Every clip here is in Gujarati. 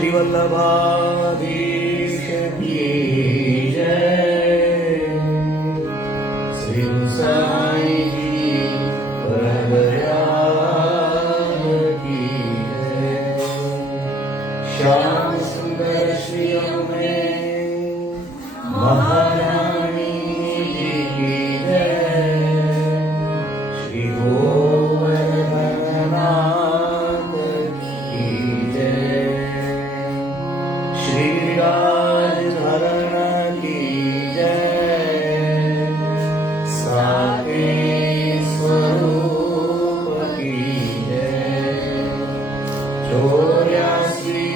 श्री वल्लभाधीश की जय। श्री साई जी परदयाल की जय। श्याम सुंदर श्री अम्मे महारानी जी की जय। श्री गोवर्धननाथ की जय। श्री राजधरण की जय। साके स्वरूप की जय। 84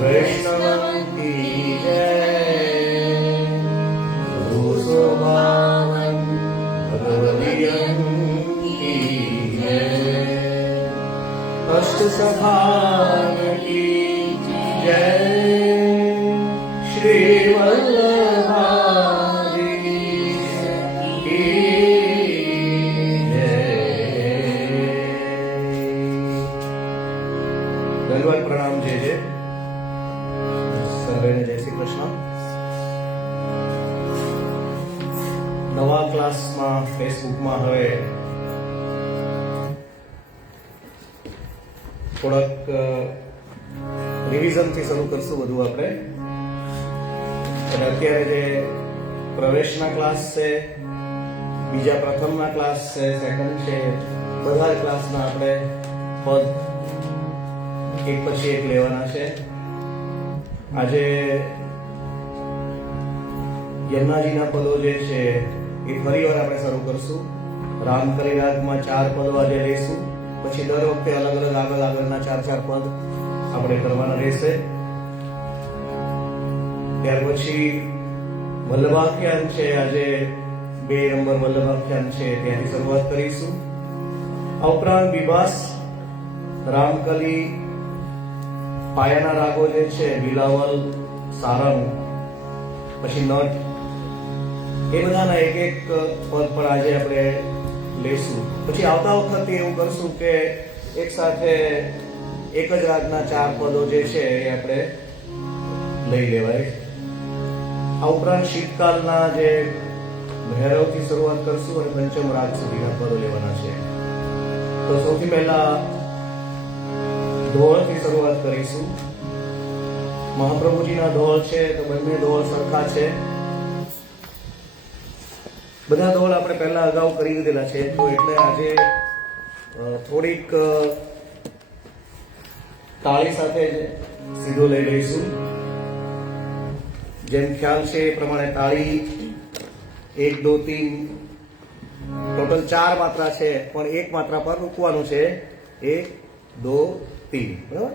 वैष्णव की जय। 252 भगवदियन की जय। अष्टसखान की जय। श्री वल्लभाधीश की जय। ધન્યવાદ પ્રણામ જય જય સર્વેને જય શ્રી કૃષ્ણ। નવા ક્લાસમાં ફેસબુકમાં હવે થોડાક રિવિઝનથી શરૂ કરશું બધું આપણે। અને અત્યારે જે પ્રવેશના ક્લાસ છે, બીજા પ્રથમના ક્લાસ છે, સેકન્ડ છે, બધા ક્લાસના આપણે પદ એક પછી એક લેવાના છે। આજે યમુનાજીના પદો જે છે એ ફરીવાર આપણે શરૂ કરશું। રામકલી રાગમાં 4 પદો આજે લઈશું, પછી દર વખતે અલગ અલગ આગળના 4 પદ આપણે કરવાના રહેશે। ત્યાર પછી વલ્લભાખ્યાન છે, આજે 2 નંબર વલ્લભાખ્યાન છે ત્યાંથી શરૂઆત કરીશું। આ ઉપરાંત વિભાસ, રામકલી, પાયાના રાગો જે છે બિલાવલ, સારંગ, પછી નટ, એ બધાના એક એક પદ પણ આજે આપણે લેશું। પછી આવતા વખતે એવું કરશું કે એક સાથે એક જ રાગના 4 પદો જે છે એ આપણે લઈ લેવાય। આ ઉપરાંત શીતકાલના જે ભૈરવથી શરૂઆત કરશું અને પંચમ રાગ સુધીના પદો લેવાના છે। તો સૌથી પહેલા ધોળથી શરૂઆત કરીશું। મહાપ્રભુજીના ધોળ છે તો બંને ધોળ સરખા છે। બધા ધોળ આપણે પહેલા અગાઉ કરી દીધેલા છે, તો એટલે આજે થોડીક તાળી સાથે સીધો લઈ લઈશું। જેમ ખ્યાલ છે એ પ્રમાણે તાળી 1 2 3 ટોટલ 4 માત્રા છે, પણ એક માત્રા પર રૂકવાનું છે। 1 2 3 બરાબર।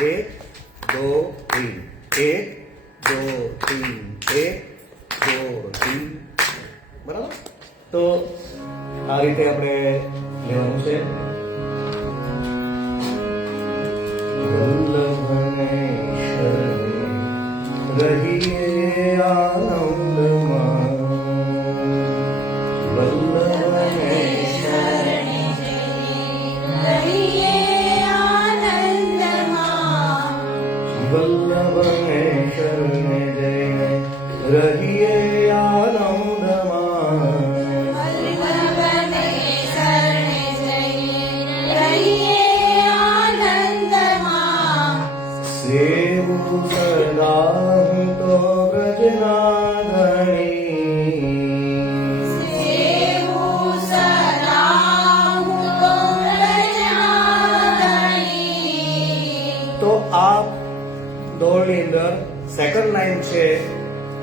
1 2 3 1 2 3 1 2 3 બરાબર। તો આ રીતે આપણે લેવાનું છે। રહીએ આનંદમાં, વલ્લભને શરણે રહીએ આનંદમાં, વલ્લભને શરણે જઈને રહીએ આનંદમાં, વલ્લભને શરણે જઈને રહીએ આનંદમાં, સેવું સદા હું તો વ્રજના ધણી, સેવું સદા હું તો વ્રજના ધણી। તો આ દોડની અંદર સેકન્ડ લાઈન છે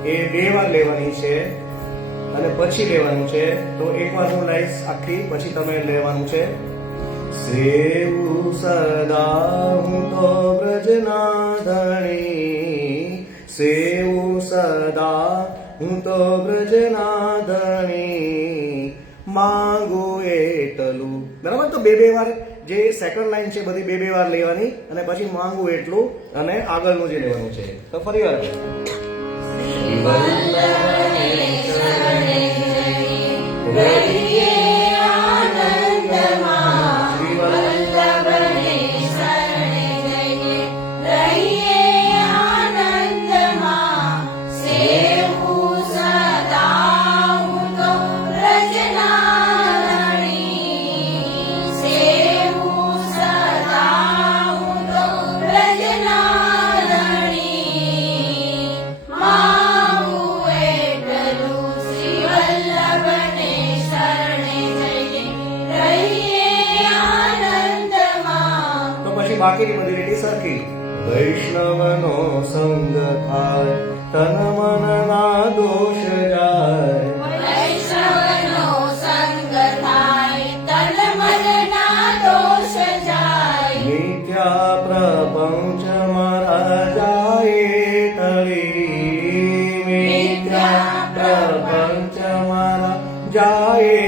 એ 2 વાર લેવાની છે અને પછી લેવાનું છે। તો એક વાર હું લઈશ આખી, પછી તમે લેવાનું છે। સેવું સદા હું તો વ્રજના ધણી, સેવું સદા હું તો વ્રજના ધણી, માંગુ એટલું, બરાબર। તો 2 વાર જે સેકન્ડ લાઈન છે બધી 2 વાર લેવાની અને પછી માંગુ એટલું અને આગળનું જે લેવાનું છે। તો ફરી વાર રહીએ આનંદમાં, શ્રી વલ્લભને શરણે જઈએ રહીએ પછી બાકીની બધી લીટી સરખી. વૈષ્ણવનો સંગ થાય તન મન ના દોષ જાય. વૈષ્ણવનો સંગ થાય તન મનના દોષ જાય. મિથ્યા પ્રપંચ મારા જાય તળી. મિથ્યા પ્રપંચ મારા જાય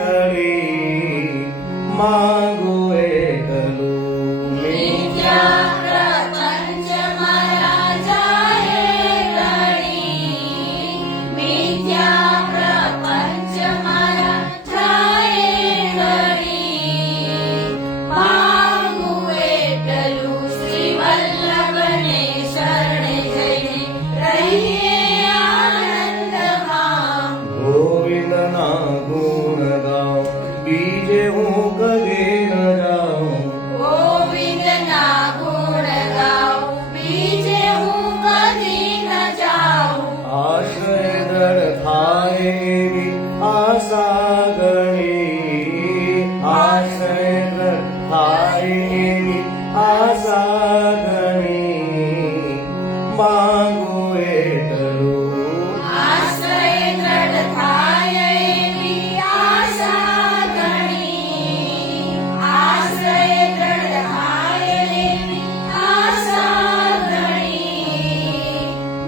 તળી. માંગુ એકલું. મિથ્યા પ્રપંચ મારા જાય તળી. મિથ્યા પ્રપંચ મારા જાય તળી. માંગુ એટલું શ્રી વલ્લભને શરણે જઈને રહીએ આનંદમાં. ગોવિંદના ગુણ ગાઉં બીજે હું કદે ન જાઉં. ગોવિંદના ગુણ ગાઉં બીજે હું કદી ન જાઉં. આશ્રય દ્રઢ થાય એવી આશા ગણી. આશ્રય દ્રઢ થાય એવી આશા ગણી. માંગુ એટલું. આશ્રય દ્રઢ થાય એવી આશા ગણી. આશ્રય દ્રઢ થાય એવી આશા ગણી.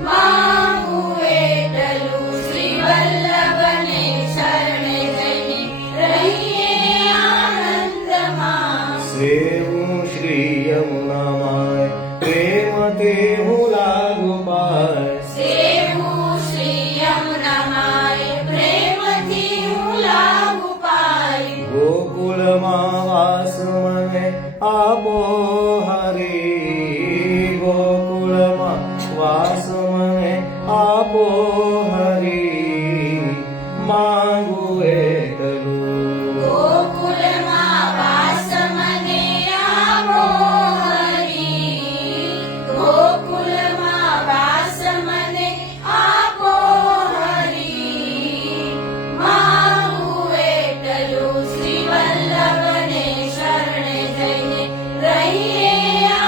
માંગુ એટલું શ્રી વલ્લભને શરણે જઈને રહીએ આનંદમાં. સેવું શ્રી યમુનામાય પ્રેમ તે હું લાગુ પાય. સેવું શ્રી યમુનામાય પ્રેમથી હું લાગુ પાય. ગોકુળમાં વાસ મને આપો હરી. ગોકુળમાં વાસ મને આપો હરી. માંગુ એટલું. ગોકુળમાં વાસ મને આપો હરી. ગોકુળમાં વાસ મને આપો હરી. માંગુ એટલું શ્રી વલ્લભને શરણે જઈને રહીએ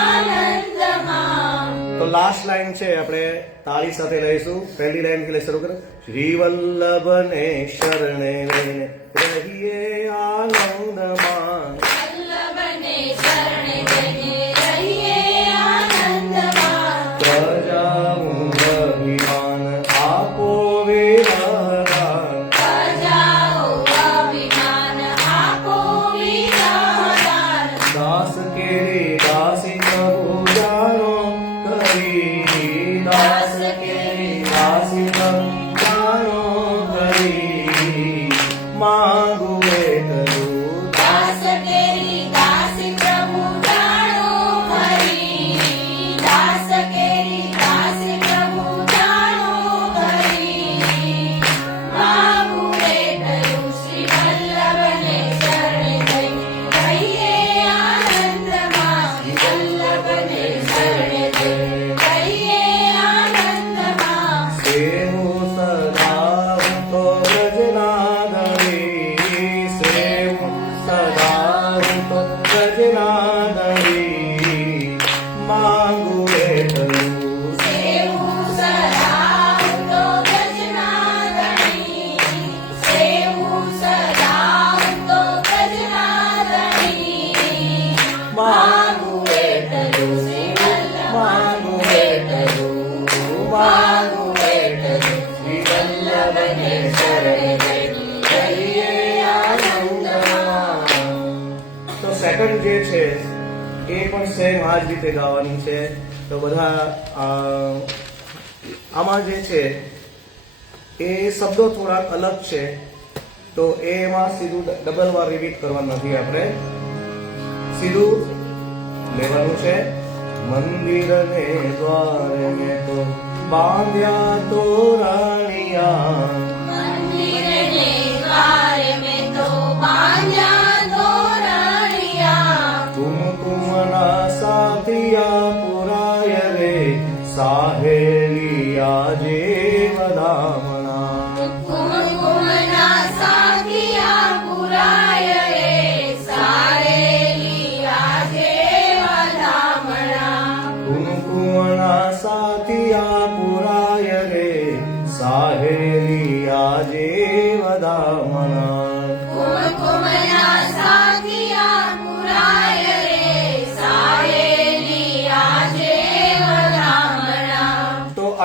આનંદમાં. તો લાસ્ટ લાઈન છે, આપણે તાળી સાથે લઈશું. પહેલી લાઈન થી શરૂ કરો. શ્રી વલ્લભને શરણે લઈને રહીએ આનંદમાં. વલ્લભને શરણે જઈને રહીએ આનંદમાં. પ્રજાનું અભિમાન આપો વિરહદાન. પ્રજાઓ અભિમાન આપો વિરહદાન. દાસ કેરી દાસી પ્રભુ જાણો કરી. દાસ કેરી દાસી પ્રભુ જાણો કરી. માંગુ એટલું. દાસ કેરી દાસી પ્રભુ જાણો ખરી. દાસ કેરી દાસી પ્રભુ જાણો ખરી. માંગુ એટલું શ્રી વલ્લભને શરણે જઈને રહીએ આનંદમાં. વલ્લભને શરણે જઈને રહીએ આનંદમાં. સેવું સદા હું તો વ્રજનાદરી. સેવું સદા હું તો વ્રજનાદરી. માંગુ એટલું. સેવું સદા હું તો ગજનાદણી. સેવું સદા હું તો ગજનાદણી. માંગુ એટલું શ્રી વલ્લભ. માંગુ એટલું. માંગુ એટલું શ્રી વલ્લભને શરણે જઈને રહીએ આનંદમાં. તો સેકન્ડ જે છે એ પણ સેમ આ જ રીતે ગાવાની છે. તો બધા આમાં જે છે એ શબ્દો થોડાક અલગ છે, તો એમાં સીધું ડબલ વાર રિપીટ કરવાનું નથી. આપણે સીધું લેવાનું છે. મંદિર ને દ્વારે મેં તો બાંધ્યા તો રાણિયા. મંદિરને દ્વારે મેં તો બાંધ્યા તોરણિયા. તુમ તુમના સાથિયા પુરાય રે સાહેલિયા જેવ ધામણા. કુમકુમના સાથિયા પુરાય રે સારેલિયા જેવા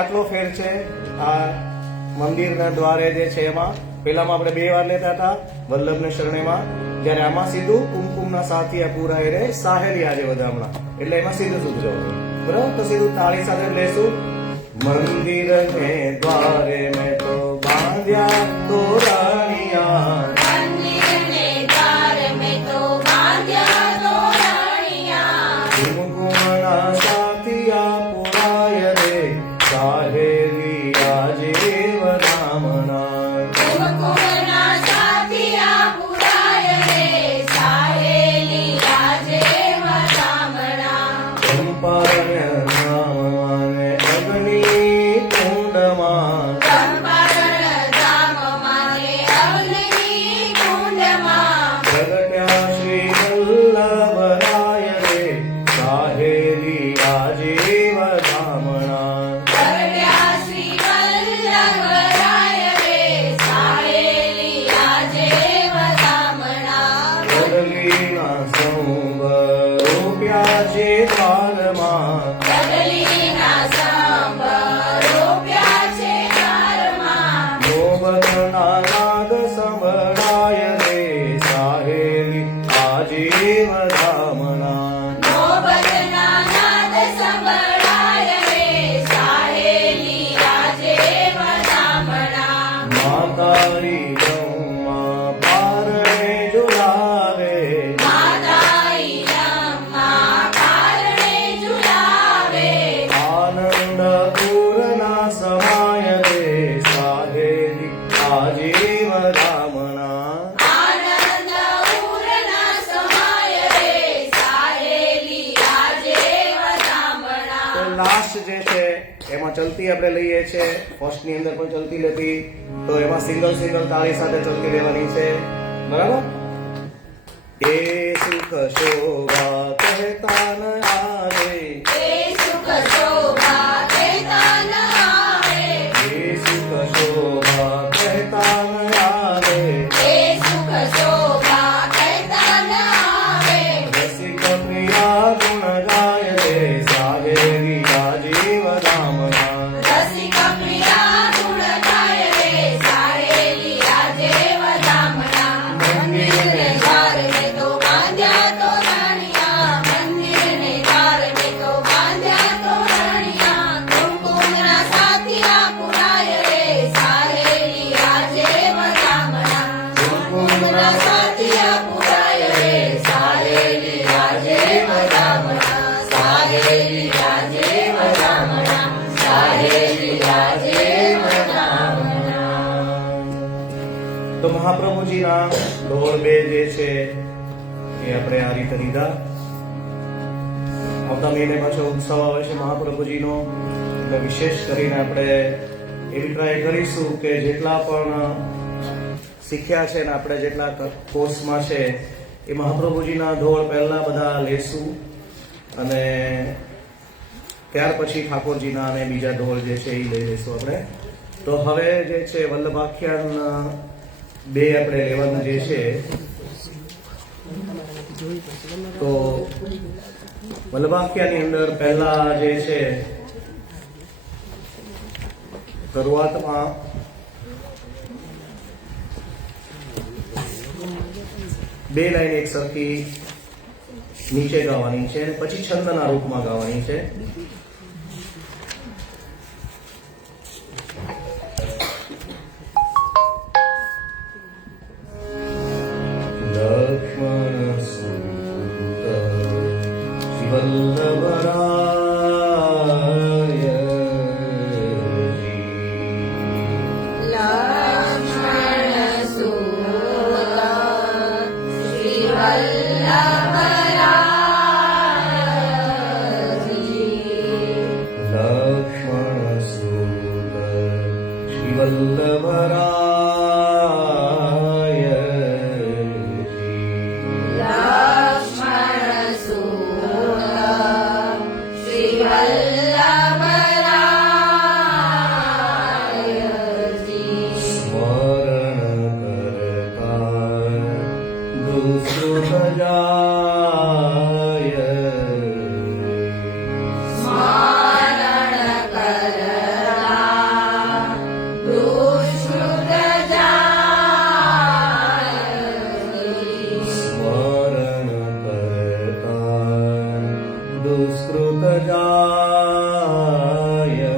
આટલો ફેર છે આ મંદિરના દ્વારે જે છે એમાં. પેલામાં આપણે 2 વાર લેતા હતા વલ્લભને શરણેમાં, જ્યારે આમાં સીધું કુમકુમના સાથિયા પૂરા રે સાહેલી આજે વધામણા, એટલે એમાં સીધું સુધ જવું. બરાબર, તો સીધું તાળી સાથે લેશું. મંદિર ને દ્વારે મેં તો બાંધ્યા તોરણિયા, મંદિરને દ્વાર મેં તો બાંધ્યા તોરણિયા. કુમકુમના સાથિયા પુરાય રે સાહેલી આજે વધામણા. કુમકુમના સાથિયા પુરાય રે સાહેલી આજે વધામણા. ચંપારણ નામને અગ્નિ કુંડમાં, ચંપારણ ધામમાં ને અગ્નિ કુંડમાં. પ્રગટ્યા શ્રી વલ્લભરાય રે સાહેલી આજે વધામણા. પ્રગટ્યા શ્રી વલ્લભરાય રે સાહેલી આજે વધામણા. બદલીના સંગ રૂપ્યા છે દ્વારમાં, બદલીના સંભળો પ્યા છે દ્વારમાં. નોબતના નાદ સંભળાય રે સાહેલી આજે વધામણા. નોબતના નાદ સંભળાય રે સાહેલી આજે વધામણા. માતારી બ્રહ્મા પારણે ઝુલાવે, માતાઈ રમા કારણે ઝુલાવે. આનંદ પૂરના સમાય રે સાહેલી આજે વધામણા. આનંદ ઉરના સમાય રે સાહેલી આજે વધામણા. તો લાસ્ટ જે છે એમાં ચલતી આપણે લઈએ છીએ. ફર્સ્ટ ની અંદર પણ ચલતી લેતી, તો એમાં સિંગલ તાળી સાથે ચલતી લેવાની છે. બરાબર. એ સુખ શોભા કહેતા ન આવે, એ સુખ શોભા કહેતા ન આવે. એ સુખ શોભા કહેતા ન આવે, એ સુખ શોભા કહેતા ન આવે. રસિક પ્રિયા ગુણ ગાય રે સાહેલી આજે વધામણા. રસિક પ્રિયા ગુણ ગાય રે સાહેલી આજે વધામણા. મંદિરને દ્વાર મેં તો બાંધ્યા તોરણિયા. મંદિરને દ્વાર મેં તો બાંધ્યા તોરણિયા. કુમકુમના સાથિયા પુરાય રે સાહેલી આજે વધામણા. કુમકુમના સાથિયા પુરાય રે સાહેલી આજે વધામણા. સાહેલી આજે વધામણા. સાહેલી આજે વધામણા. તો મહાપ્રભુજીના ઢોળ 2 જે છે એ આપણે આ રીતે લીધા. આવતા મહિને પાછો ઉત્સવ આવે છે મહાપ્રભુજીનો, એટલે વિશેષ કરીને આપણે એવી ટ્રાય કરીશું કે જેટલા પણ શીખ્યા છે ને આપણે જેટલા કોર્સમાં છે એ મહાપ્રભુજીના ઢોળ પહેલા બધા લેશું, અને ત્યાર પછી ઠાકોરજીના અને બીજા ઢોળ જે છે એ લઈ લઈશું આપણે. તો હવે જે છે વલ્લભાખ્યાન 2 આપણે લેવાનું જે છે, તો વલ્લભાખ્યાની અંદર પહેલા જે છે શરૂઆતમાં બે લાઈન એક સરખી નીચે ગાવાની છે અને પછી છંદના રૂપમાં ગાવાની છે. લક્ષ્મણ સુત વલ્લભરાય લક્ષ્મણ સુત શ્રી વલ્લભરાયજી. લક્ષ્મણ સુત શ્રી વલ્લભરાય લક્ષ્મણ સુત શ્રી જાય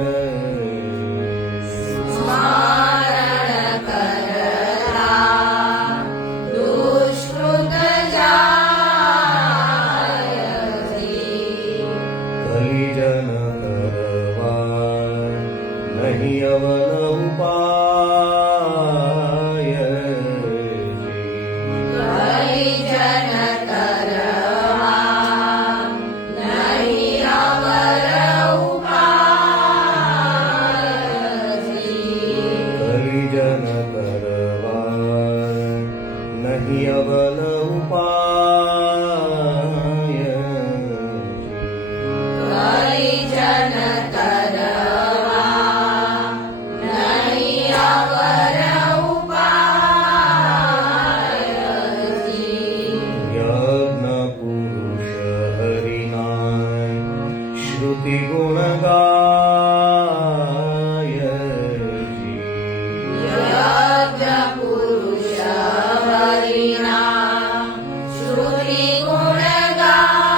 સ્મરણ કરતા દુષ્કૃત જાય કલિજન કરવા નહીં અવન ઉપાય કલિજન કરવા નહીં અવર ઉપાયથી કલિજન કરવા નહીં અવન ઉપાય કલિજન કરવા નહીં અવર ઉપાયથી યજ્ઞ પુરુષ હરિના શ્રુતિ ગુણ ગાય યજ્ઞ પુરુષ હરિના શ્રુતિ ગુણ ગાયથી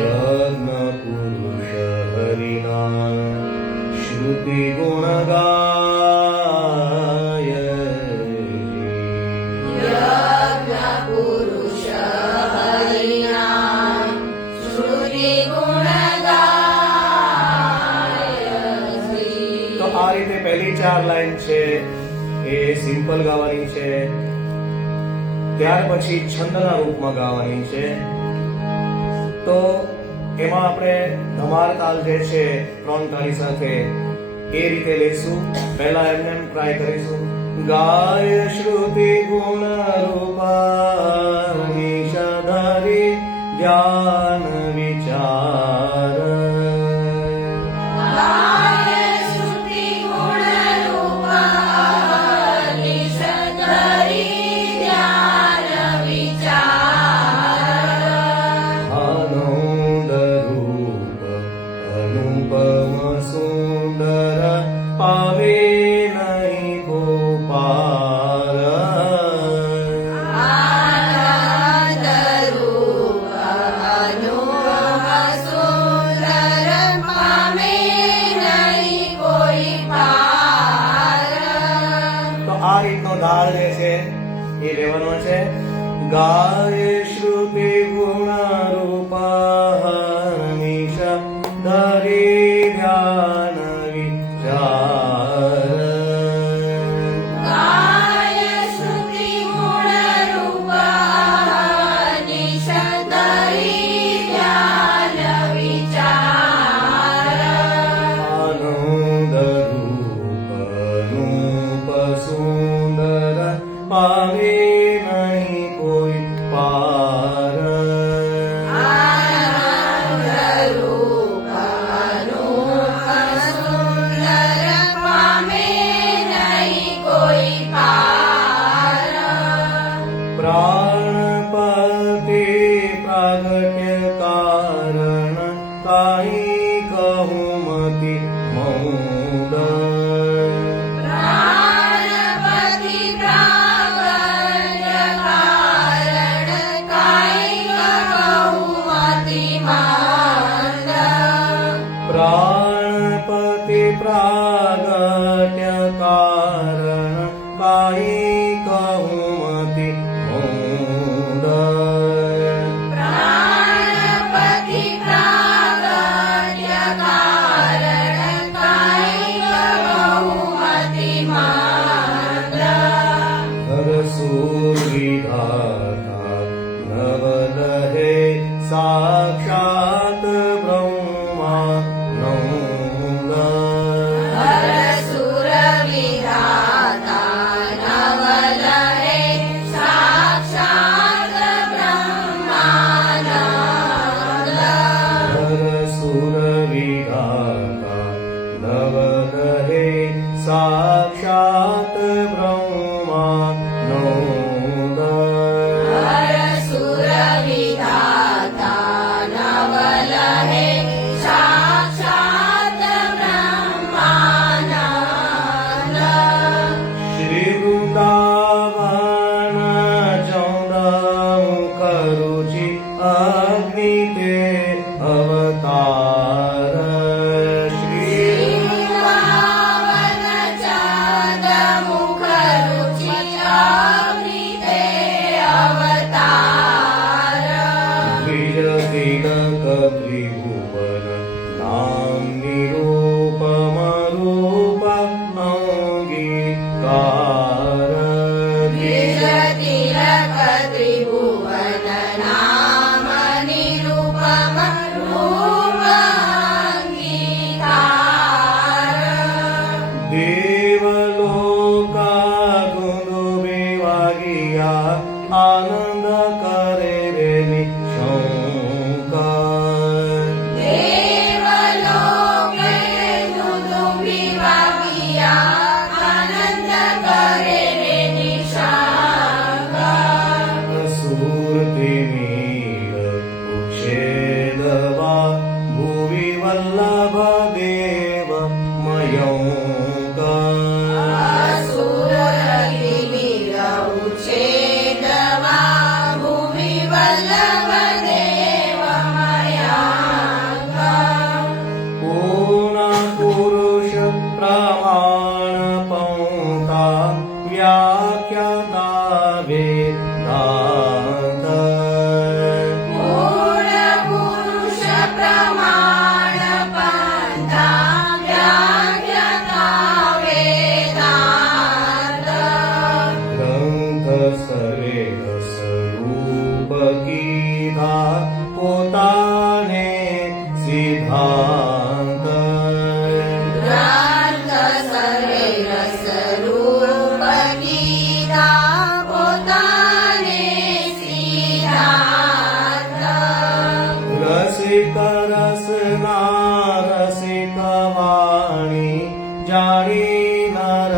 યજ્ઞ પુરુષ હરિના શ્રુતિ ગુણ ગાય યજ્ઞ પુરુષ હરિના શ્રુતિ ગુણ ગાયથી તો આ રીતે પહેલી 4 લાઈન છે એ સિમ્પલ ગાવાની છે. ત્યાર પછી છંદના રૂપમાં ગાવાની છે. તો એમાં આપણે ધમાર તાલ જે છે 3 તાળી સાથે એ રીતે લેશું. પહેલા એમને ટ્રાય કરીશું. ગાય શ્રુતિ ગુણ રૂપા નિષાધારી ધ્યાન વિચાર ગાય શ્રુતિ ગુણ રૂપા નિષધરી ધ્યાન વિચાર આનંદ રૂપ અનુપમ સુંદર પાવે નહીં કો પાર આનંદ રૂપ અનુપમ સુંદર પામે નહીં કોઈ પાર તો આ રીતનો ધાર જે છે એ લેવાનો છે. ગાય શ્રુતિ ગુણ રૂપા નિષધરી ધ્યાન વિચાર ગાય શ્રુતિ ગુણ રૂપા નિષધરી ધ્યાન વિચાર આનંદ રૂપ અનુપ સુંદર પામે નહીં કોઈ પાર આનંદ રૂપ અનુપ સુંદર પામે નહીં કોઈ પાર પ્રાણપતિ પ્રાગટ્ય કારણ કાઈ કહું મતિ મૌડ પ્રાણપતિ પ્રાગટ્ય કારણ કાંઈ કહું મતિ મંદ પ્રાણપતિ પ્રાગટ્ય કારણ કાઈ કહું મતિ મૌડ પ્રાણપતિ પ્રાગટ્ય કારણ કાંઈ કહું મતિ મંદ હરસુર વિધાતા નવલહે સાક્ષાત બ્રહ્મા નૌદ હરસુર વિધાતા નવલહે સાક્ષાત બ્રહ્માનંદ હરસુર વિધાતા નવલહે સાક્ષાત બ્રહ્મા નૌદ હરસુર વિધાતા નવલહે वल्लभदेव मयाङ्गम् પૂર્ણ પુરુષ પ્રમાણ પંકા વ્યાખ્યાતા વેદાંત પૂર્ણ પુરુષ પ્રમાણ પંથા વ્યાખ્યાતા વેદાંત ગ્રંથ સરે સ્વરૂપ કીધા પોતાને સિદ્ધાંત ગ્રંથ સરે રસરૂપ કીધા પોતાને સિદ્ધાંત રસિક રસના રસિક વાણી જાણી નર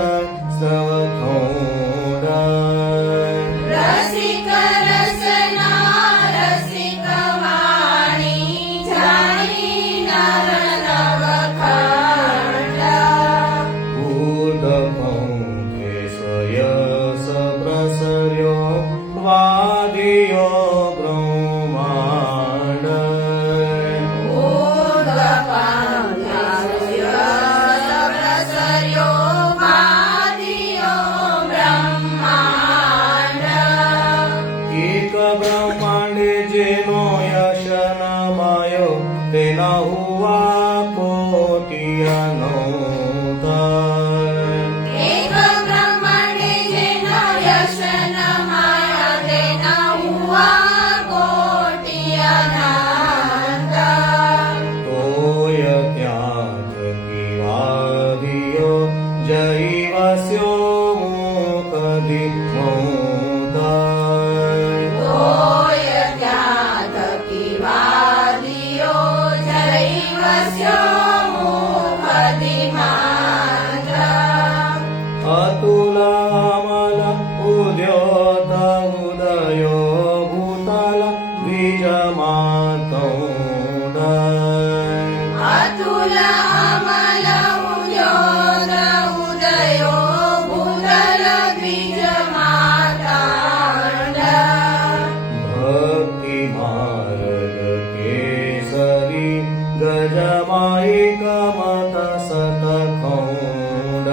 સવથોડ રસિક રસના રસિક વાણી જાણી નર નવખંડ ભૂત પંથે સ્વયસ પ્રસર્યો વાદિયો બ્રહ્માંડ એક બ્રહ્માંડ જેનો યશ નમાયો તેના હુવા કોટી અનંત તોય ત્યાં થકી વાદિયો જૈવસ્યો મુખદી અતુલ અમલ ઉદ્યોત ઉદયો ભૂતલ બીજમાતોડ અતુલ અમલ ઉદ્યોત ઉદયો ભૂતલ દ્વિજ માતાંડ ભક્તિ માર્ગ કેસરી ગજમાઈ કમત સતખોડ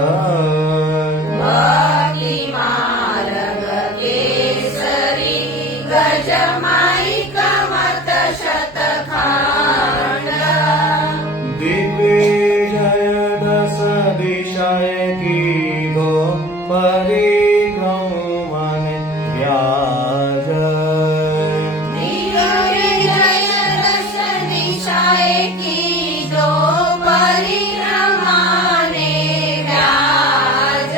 ભક્તિ માર્ગ કેસરી ગજમાઈ કમત શતખંડ દિગ્વિજય દસ દિશાએ કીધો પરિક્રમને વ્યાજ દિગ્વિજય દશ દિશાએ કીધો પરિક્રમાને વ્યાજ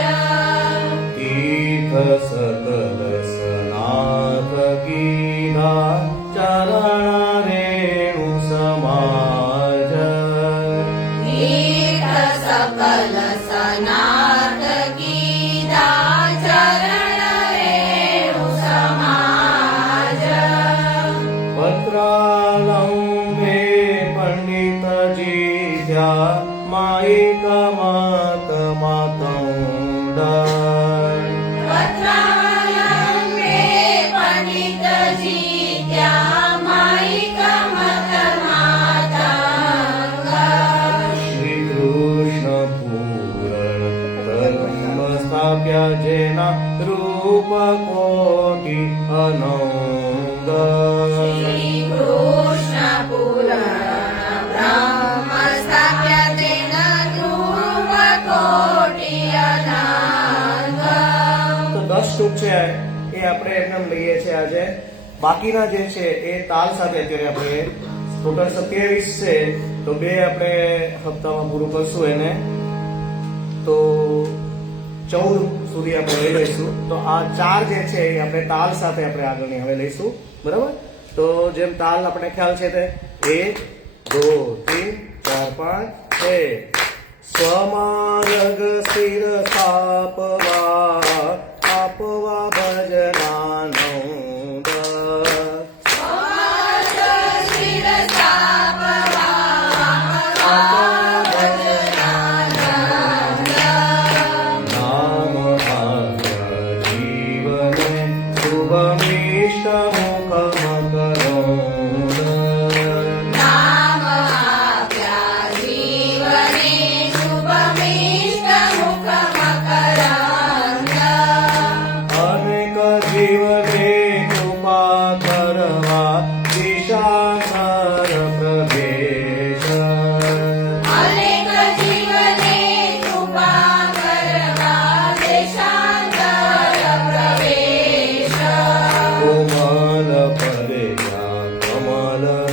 તીર્થ સકલ સનાથ કીધા ચરણ રેણુ સમાજ તીર્થ સકલ સનાથ કીધા ચરણ રેણુ સમાજ પત્રાલંબે પંડિતજી થયા માઈક મત માતોડ પત્રાલંબે પંડિતજી ત્યાં માઈક મત માતંગ શ્રી કૃષ્ણ પૂરણ ધર્મ સ્થાપ્યા જેના રૂપ કોટી અનંગ શ્રી કૃષ્ણ પુરાણ બ્રહ્મ સ્થાપ્યા તેના ધ્રુવ કોટી અનંગ તો 10 સ્ટોક છે એ આપણે એમને લઈએ છીએ આજે. બાકીના જે છે એ તાલ સાથે અત્યારે આપણે ટોટલ 27 છે તો 2 આપણે હપ્તામાં પૂરું કરશું એને, તો 14 સુધી આપણે લઈ લઈશું. તો આ 4 જે છે એ આપણે તાલ સાથે આપણે આગળની હવે લઈશું, બરાબર? તો જેમ તાલ આપણે ખ્યાલ છે તે 1 2 3 4 5 6 સ્વમાર્ગ સ્થિર સ્થાપવા આપવા ભજનાનંદ નામ ભાગ્ય જીવને શુભમિષ્ટ મુખ મત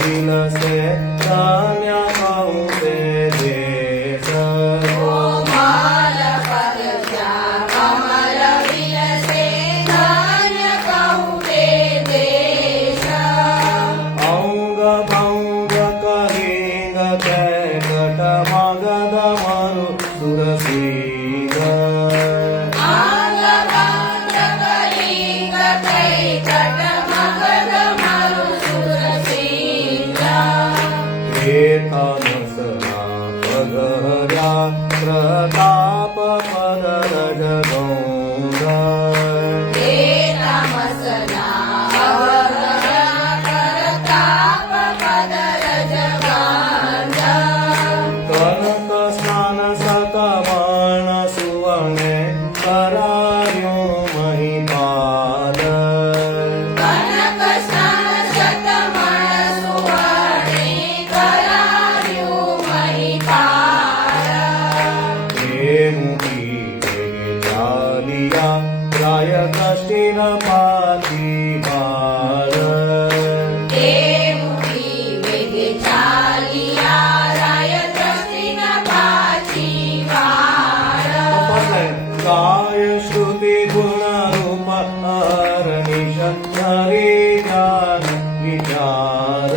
વિલસે ધન્ય કહું તે દેશ કોમલ પરજા કમલ વિલસે ધન્ય કહું તે દેશ અંગ ભંગ કલિંગ કેકટ મગધ મરુ સુરસિંહ આંગ ભંગ કલિંગ કૈકટ મગધ મરુ સુરસિંહ એતમસના પગર્યા પ્રતાપ પદ રજ ગૌર એ તમસના અવગરા પ્રતાપ પદ રજગંધ કનક સ્નાન સતવર્ણ સુવર્ણે કરાર્યો મહિપાલ કનક સ્નાન શતમણ સુવર્ણે કરાર્યું મહિપાલ હે મુખી ચાલિયા પ્રાય કષ્ટિન પાથી બાર એ મુખી વેગે ચાલિયા રાય દ્રષ્ટિના પાછી વાર ગાય શ્રુતિ ગુણ રૂપ હરનિશ હરી જ્ઞાન વિચાર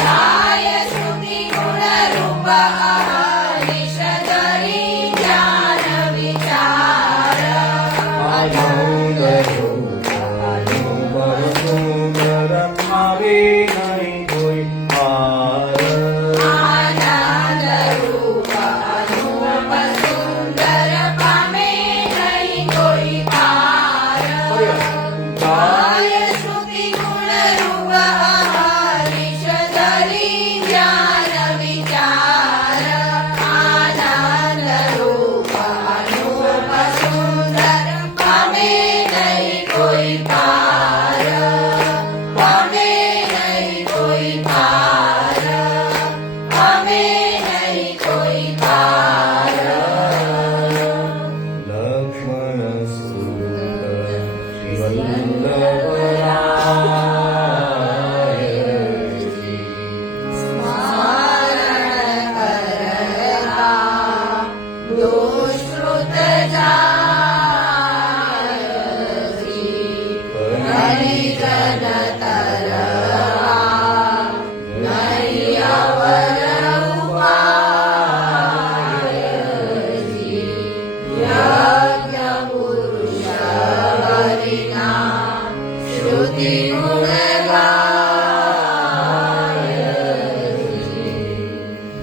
ગાય શ્રુતિ ગુણ રૂપ અહર્નિશ ધરી જ્ઞાન વિચાર આનંદ સુંદર આવે નહીં કોઈ પાર આનંદ રૂપ અનુપ સુંદર પામે નહીં કોઈ પાર ગાય શ્રુતિ ગુણ રૂપ અહર્નિશ ધરી જ્ઞાન વિચાર આનંદ રૂપ અનુપ સુંદર પામે નહીં કોઈ પાર પામે નહીં કોઈ પાર પામે નહીં કોઈ પાર લક્ષ્મણ સુંદર શ્રીવલ્લભરાયજી સ્મરણ કરતા દુષ્કૃત જાયસી હરિજન તરવા નહીં અવર ઉપાયસી યજ્ઞ પુરુષ હરિના શ્રુતિ ગુણ ગાયસી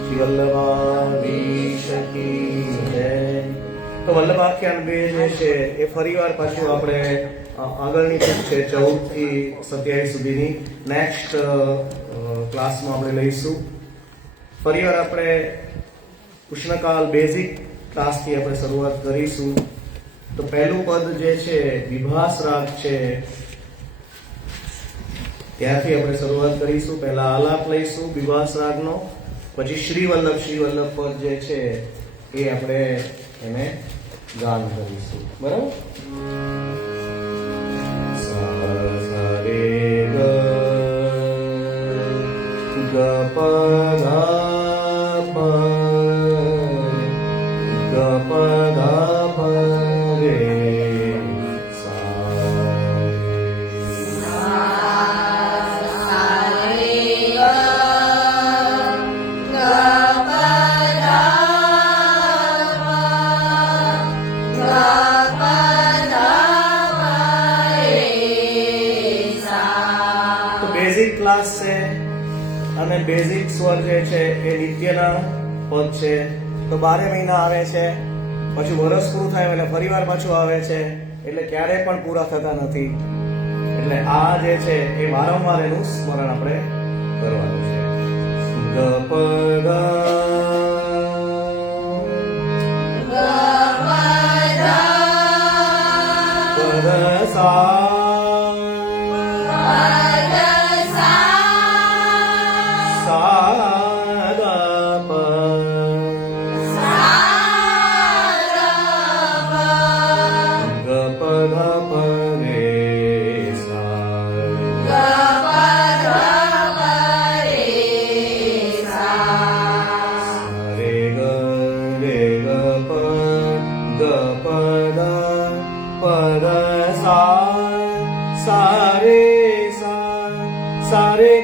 શ્રી વલ્લભાધીશ કી જય. તો વલ્લભાખ્યાન 2 જે છે એ ફરીવાર પાછું આપણે આગળની બુક છે 14 થી 27 સુધીની નેક્સ્ટ ક્લાસમાં આપણે લઈશું. ફરીવાર આપણે ઉષ્ણકાલ બેઝિક ક્લાસથી આપણે શરૂઆત કરીશું. તો પહેલું પદ જે છે વિભાસ રાગ છે ત્યાંથી આપણે શરૂઆત કરીશું. પહેલા આલાપ લઈશું વિભાસ રાગનો, પછી શ્રીવલ્લભ પદ જે છે એ આપણે એને ગાન કરીશું. બરાબર? સા રે ગ ગ પ ધ પ ગ પ ધ પ રે સા બેઝિક ક્લાસ છે અને બેઝિક સ્વર જે છે એ નિત્યના પદ છે. તો 12 મહિના આવે છે, પછી વરસ પૂરું થાય એટલે ફરીવાર પાછું આવે છે, એટલે ક્યારેય પણ પૂરા થતા નથી. એટલે આ જે છે એ વારંવાર એનું સ્મરણ આપણે કરવાનું છે. ગ પ ગ પ ધ સા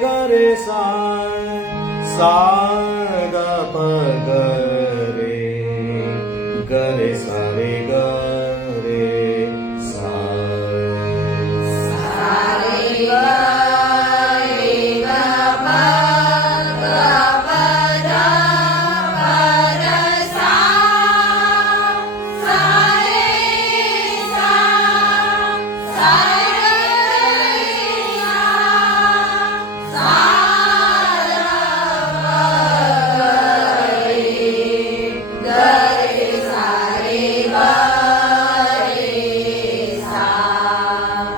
ग रे सा सा ग प ग रे ग रे सा रे ग रे सा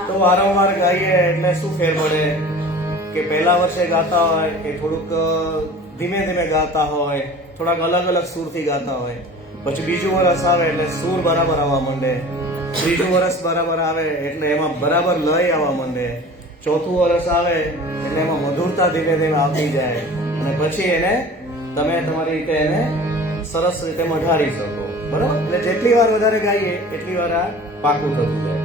તો વારંવાર ગાઈએ એટલે શું ફેર પડે કે પહેલા વર્ષે ગાતા હોય એ થોડુંક ધીમે ધીમે ગાતા હોય, થોડાક અલગ અલગ સૂરથી ગાતા હોય, પછી બીજું વર્ષ આવે એટલે સૂર બરાબર આવવા માંડે, ત્રીજું વર્ષ બરાબર આવે એટલે એમાં બરાબર લય આવવા માંડે, ચોથું વર્ષ આવે એટલે એમાં મધુરતા ધીમે ધીમે આવતી જાય અને પછી એને તમે તમારી રીતે એને સરસ રીતે મઢાડી શકો. બરાબર? એટલે જેટલી વાર વધારે ગાઈએ એટલી વાર આ પાકું થતું જાય.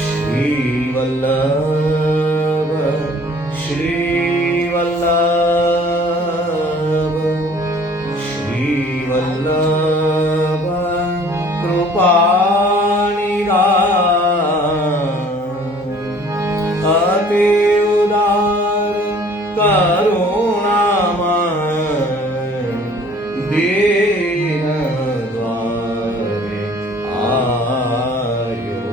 શ્રી વલ્લભ શ્રી વલ્લભ શ્રી વલ્લભ કૃપાનિધાન અતિ ઉદાર કરુણામય દીન દ્વારે આયો.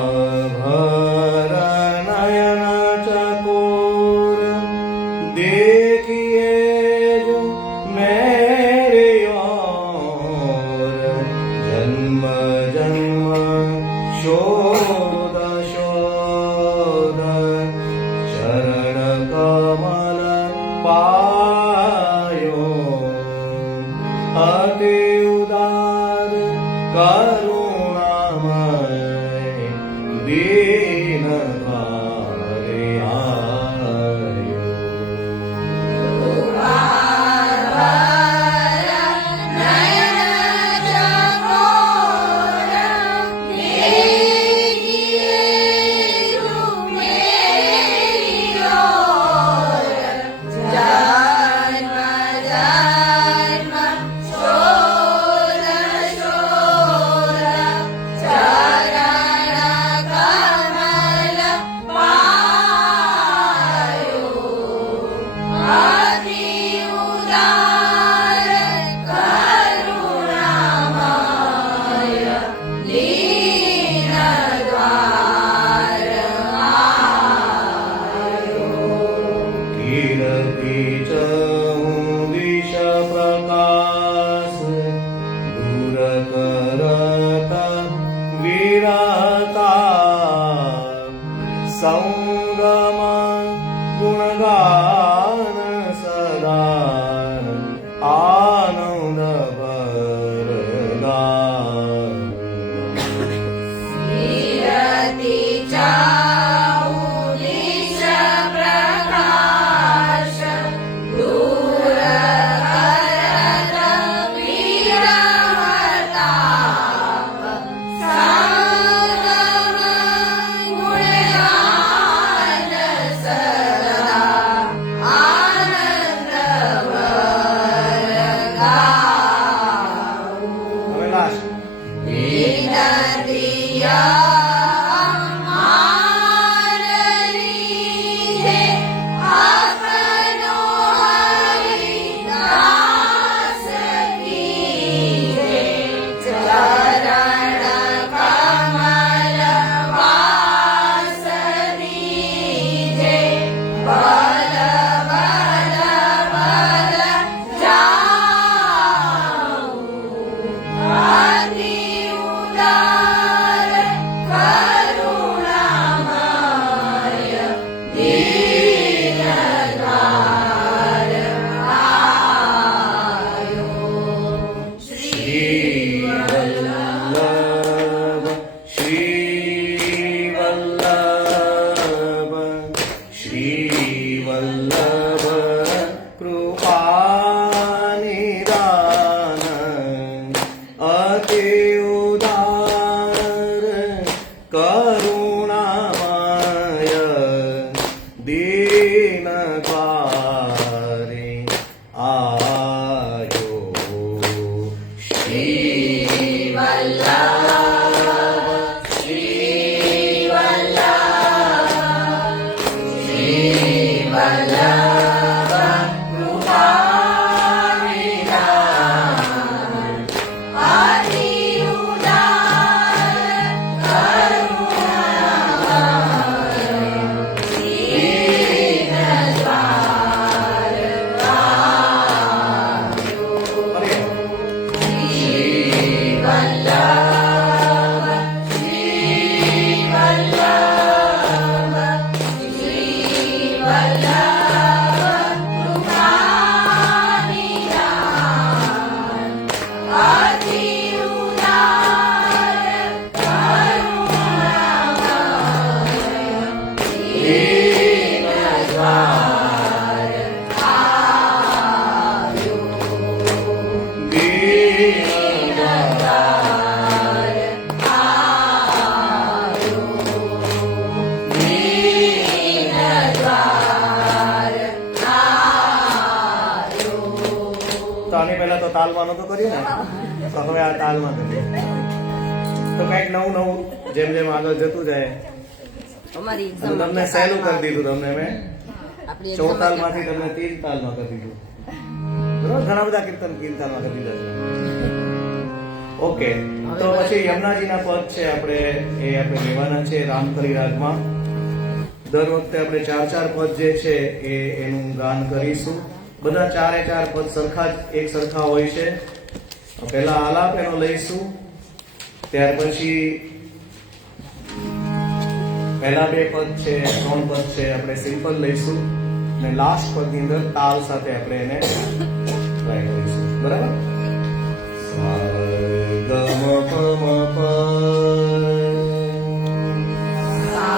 कृपाभर नयन चकोर देखिए जो मेरे और जन्म जन्म शोध शोध चरण कमल पायो अति उदार करुणामय दीन द्वारे आयो. कीर्ति चौदिश प्रकाश दूर करत विरता संगम गुणगान सदा आनंद भरगान. તાલમાં નહોતું કર્યું ને, તો હવે આ તાલમાં કરીએ. તો કંઈક નવું નવું જેમ જેમ આગળ જતું જાય. અમારી તો તમને સહેલું કરી દીધું. તમને મેં આપણી 4 તાલમાંથી તમને 3 તાલમાં કરી દીધું. બરોબર, ઘણા બધા કીર્તન 3 તાલમાં કરી દીધા છે. ઓકે, તો પછી યમુનાજીના પદ છે આપણે લેવાના છે રામકલી રાગમાં. દર વખતે આપણે 4 પદ જે છે એનું ગાન કરીશું. બધા 4 પદ સરખા જ એક સરખા હોય છે. પહેલા આલાપ એનો લઈશું, ત્યાર પછી પહેલા 2 પદ છે, 3 પદ છે આપણે સિમ્પલ લઈશું, અને લાસ્ટ પદની અંદર તાલ સાથે આપણે એને ટ્રાય કરીશું. બરાબર? ગ મ પ મ પ Sa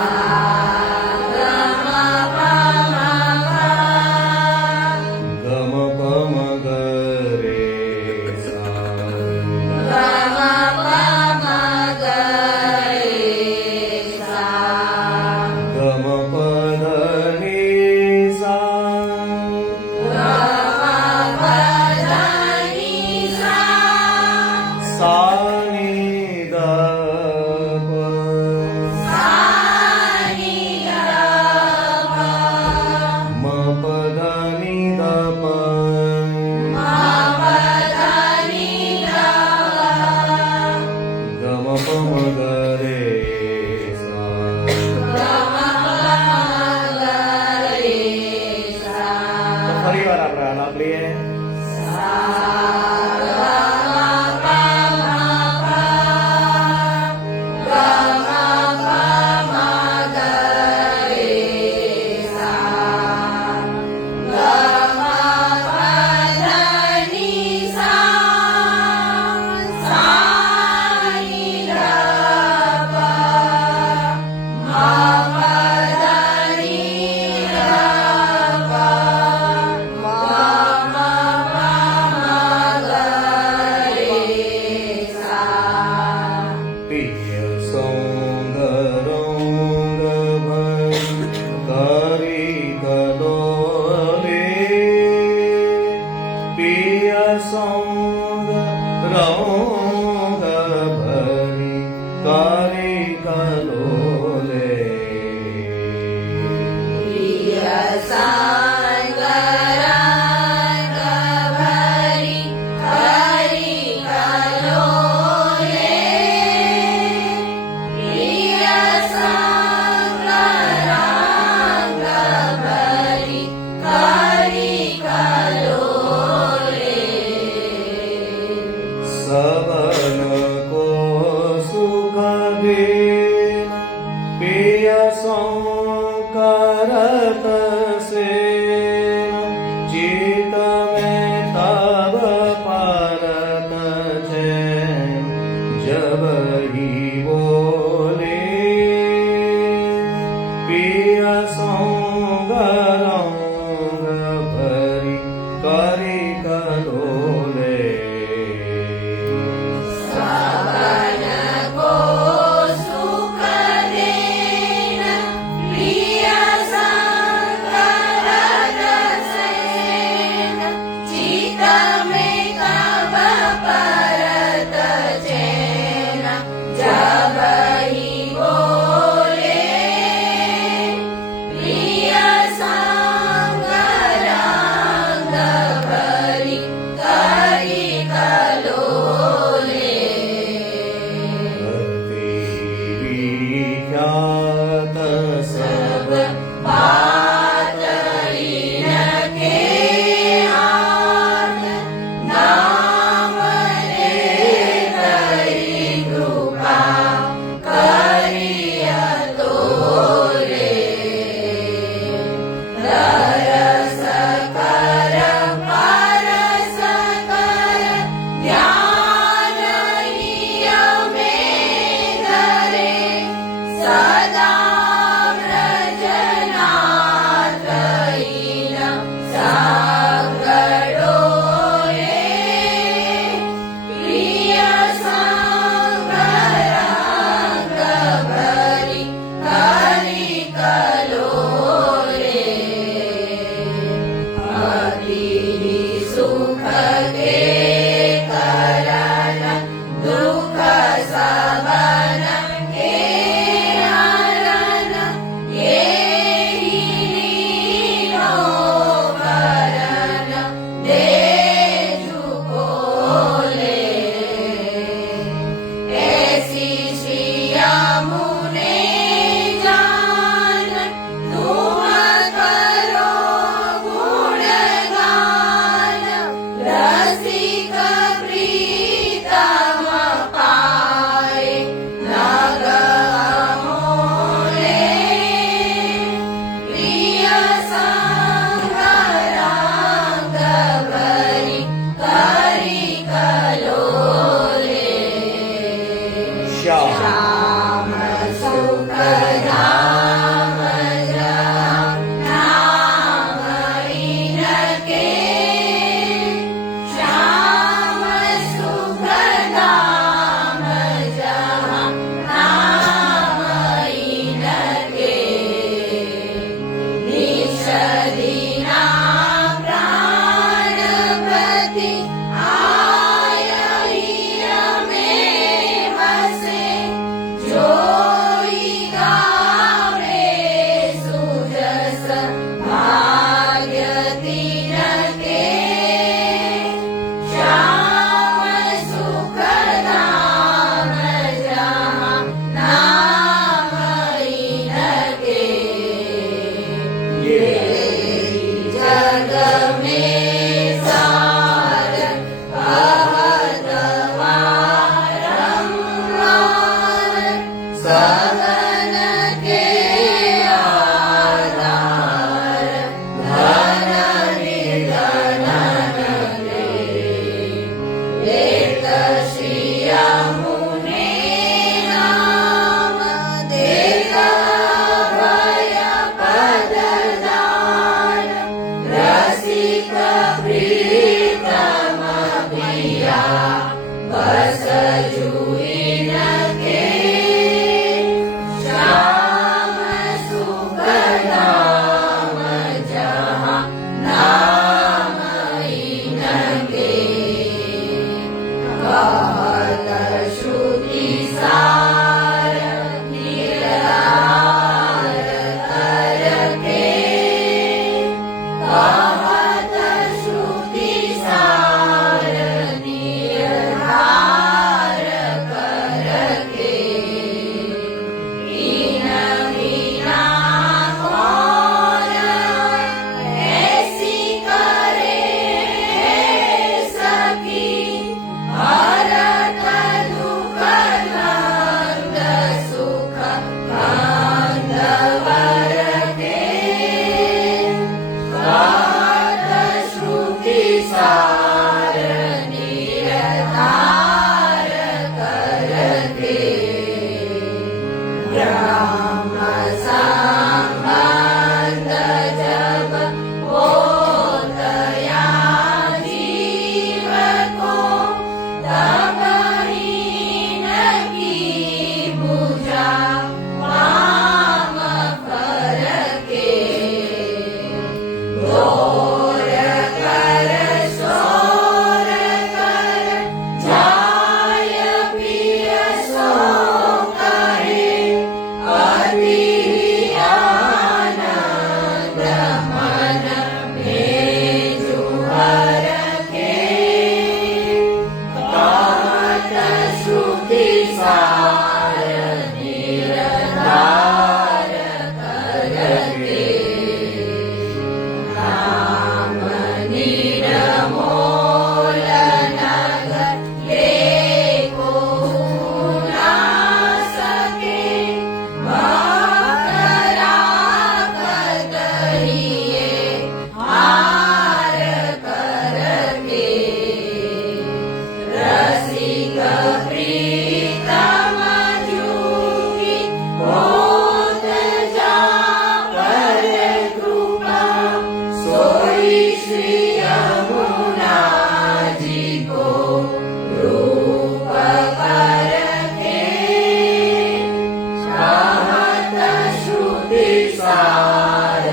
સાર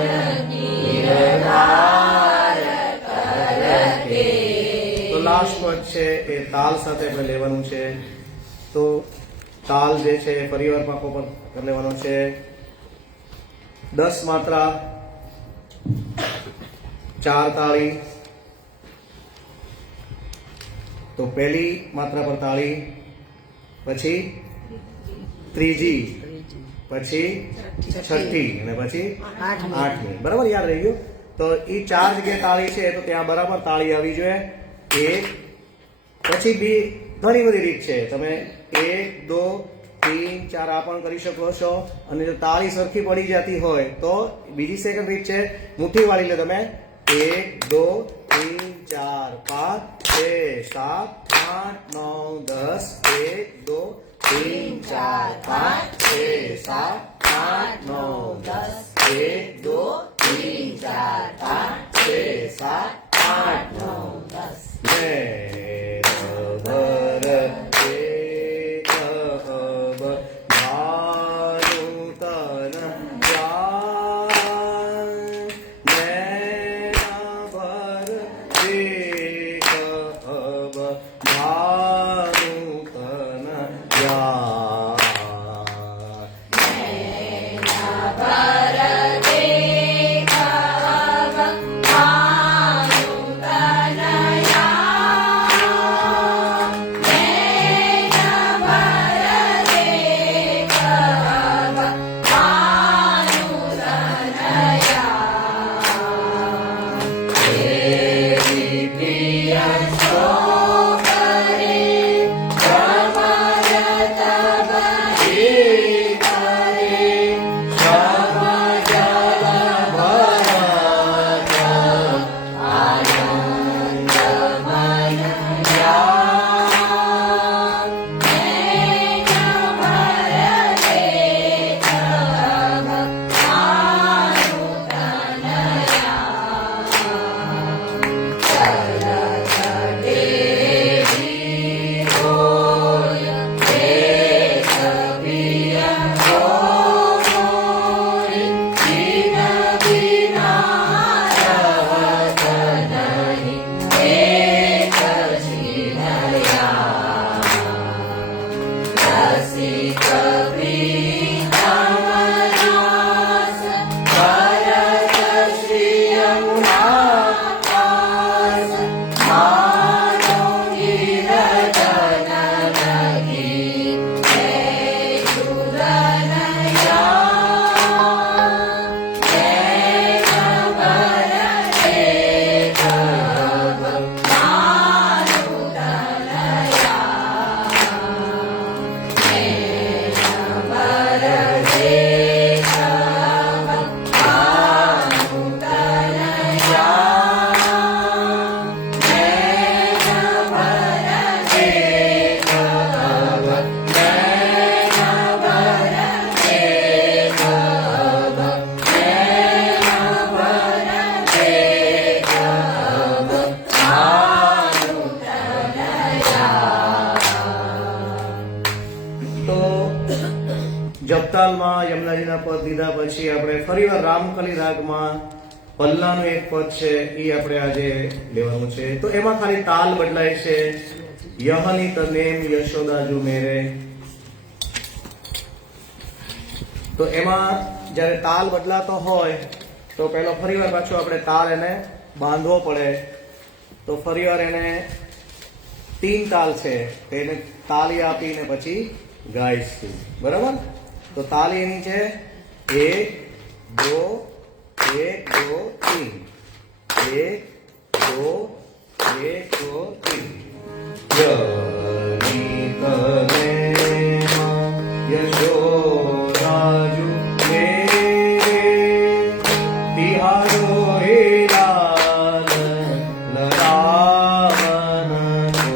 નિરધાર કરકે. તો લાસ્ટ પદ છે એ તાલ સાથે આપણે લેવાનું છે. તો તાલ જે છે એ પરિવાર પાકો પર કરી લેવાનો છે. 10 માત્રા, 4 તાળી. તો પહેલી માત્રા પર તાળી, પછી ત્રીજી, પછી છઠ્ઠી અને પછી આઠમી. બરાબર, યાદ રહી ગયું. તો એ 4 જગ્યાએ તાળી છે તો ત્યાં બરાબર તાળી આવી જોઈએ. 1, પછી બી ઘણી બધી રીત છે. તમે 1, 2, 3, 4 આ પણ કરી શકો છો. અને જો તાળી સરખી પડી જતી હોય તો બીજી સેકન્ડ રીત છે, મુઠ્ઠી વાળી લે તમે. 1, 2, 3, 4, 5, 6, 7, 8, 9, 10. 1, 2, 3, 4, 5, 6, 7, 8, 9, 10. 1, 2, 3, 4, 5, 6, 7, 8, 9, 10. જપતાલમાં યમુનાજીના પદ લીધા પછી આપણે ફરીવાર રામકલી રાગમાં પલ્લાનું એક પદ છે એ આપણે આજે લેવાનું છે. તો એમાં ખાલી તાલ બદલાય છે. યહની તનેમ યશોદાજુ મેરે. તો એમાં જ્યારે તાલ બદલાતો હોય તો પહેલો ફરીવાર પાછો આપણે તાલ એને બાંધવો પડે. તો ફરીવાર એને 3 તાલ છે એને તાલી આપીને પછી ગાઈશું. બરાબર? તો તાલી એની છે 1, 2, 1, 2, 3. 1, 2, 1, 2, 3. યની તનેમ યશોદાજુ મેરે તિહારો હે લાલ લરાવન કો.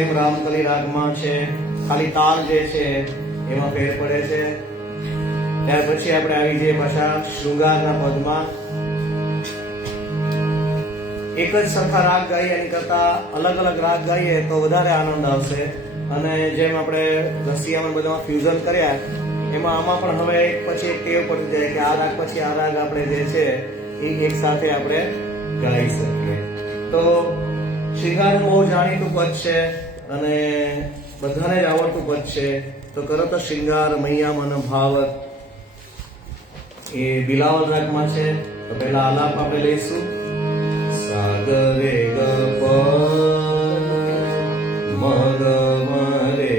સેમ રામકલી રાગમાં છે, ખાલી તાલ જે છે એમાં ફેર પડે છે. ત્યાર પછી આપણે આવી જઈએ પાછા શૃંગારના પદમાં. એક જ સરખા રાગ ગાઈએ એની કરતા અલગ અલગ રાગ ગાઈએ તો વધારે આનંદ આવશે. અને જેમ આપણે રસિયામાં બધામાં ફ્યુઝન કર્યા એમાં આમાં પણ હવે એક પછી એક ટેવ પડી જાય કે આ રાગ પછી આ રાગ આપણે જે છે એ એક સાથે આપણે ગાઈ શકીએ. તો શૃંગારનું બહુ જાણીતું પદ છે અને બધાને જ આવડતું પદ છે. તો કરત શૃંગાર મૈયા મન ભાવત એ બિલાવલ રાગમાં છે. તો પહેલા આલાપ આપણે લઈશું. સાગરે ગ પ મગ મરે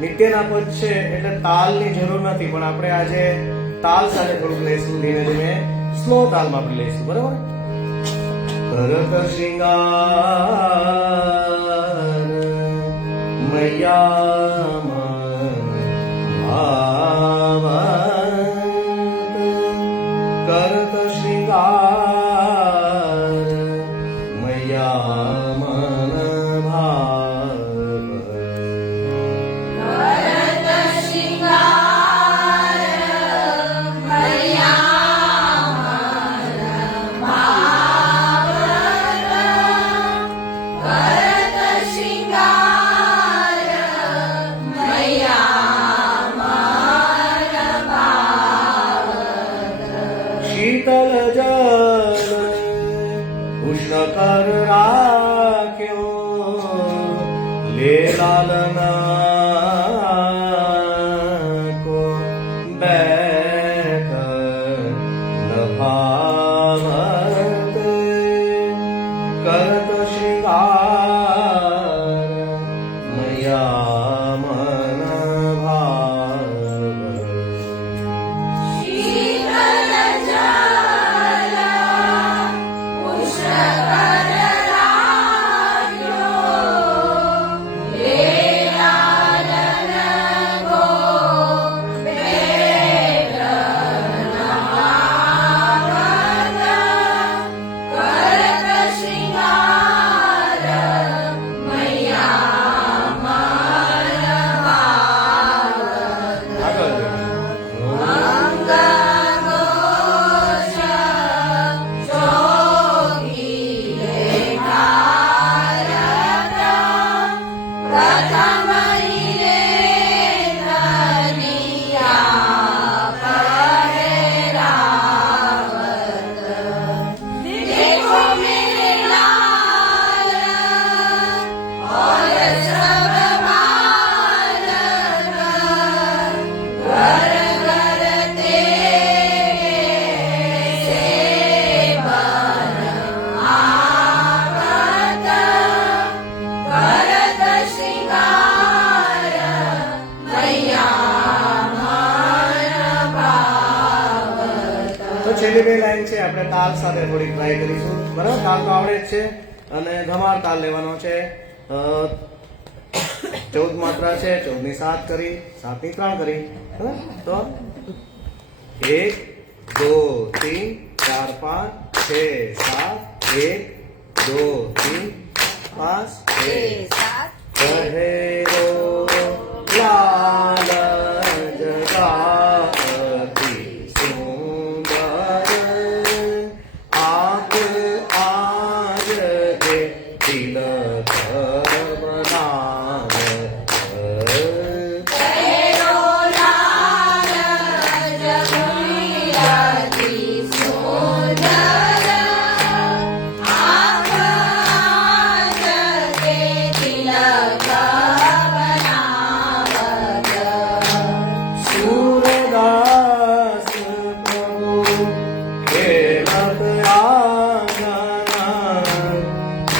નિત્યના પદ છે એટલે તાલની જરૂર નથી, પણ આપણે આજે તાલ સાથે થોડુંક લઈશું. ધીમે ધીમે સ્લો તાલમાં આપણે લઈશું. બરાબર. કરત શૃંગાર મૈયા ભાવત કરત શૃંગાર મૈયા મન ભાવ શીતલ જલ ઉષ્ણ કર રાખ્યો લે લાલના કો બેઠ ભાવત કરત શૃંગાર મૈયા મન ભાવ છેલ્લી બે લાઈન છે આપણે તાલ સાથે થોડી ટ્રાય કરીશું. બરાબર. તાલ તો આવડે જ છે અને ધમાર તાલ લેવાનો છે. 14 માત્રા છે, 14 ની 7 કરી, 7 ની 3 કરી. બરાબર? તો 1 2 3 4 5 6 7 1 2 3 5 6 કહેરો લાલ જગાતી સુંદર આંખ આજ કે તિલક બનાવે. તેરો લાલ જગુલિયાતી સુંદર આંખ આજ કે તિલક બનાવત. सूरदास प्रभु खेलत आंगन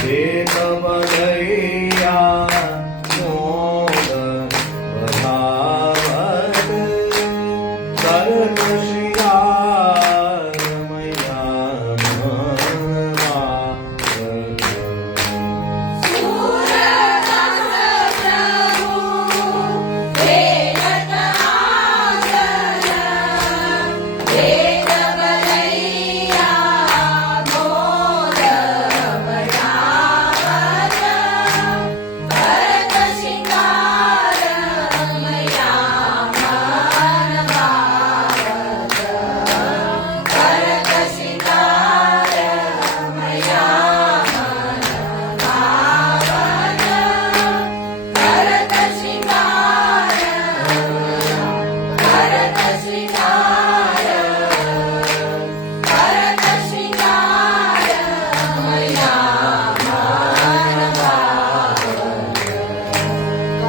देत बलैया मोद बढ़ावत करत श्रृंगार मैया मनवावत. સુરદાસ પ્રભુ ખેલત આંગન દેત બલૈયા મોદ બનાવત કરત શિંગાર મૈયા મનવાવત. કરત શિંગાર મૈયા મનવાવત. કરત શિંગાર કરત શિંગાર કરત શિંગાર મૈયા મનવાવત.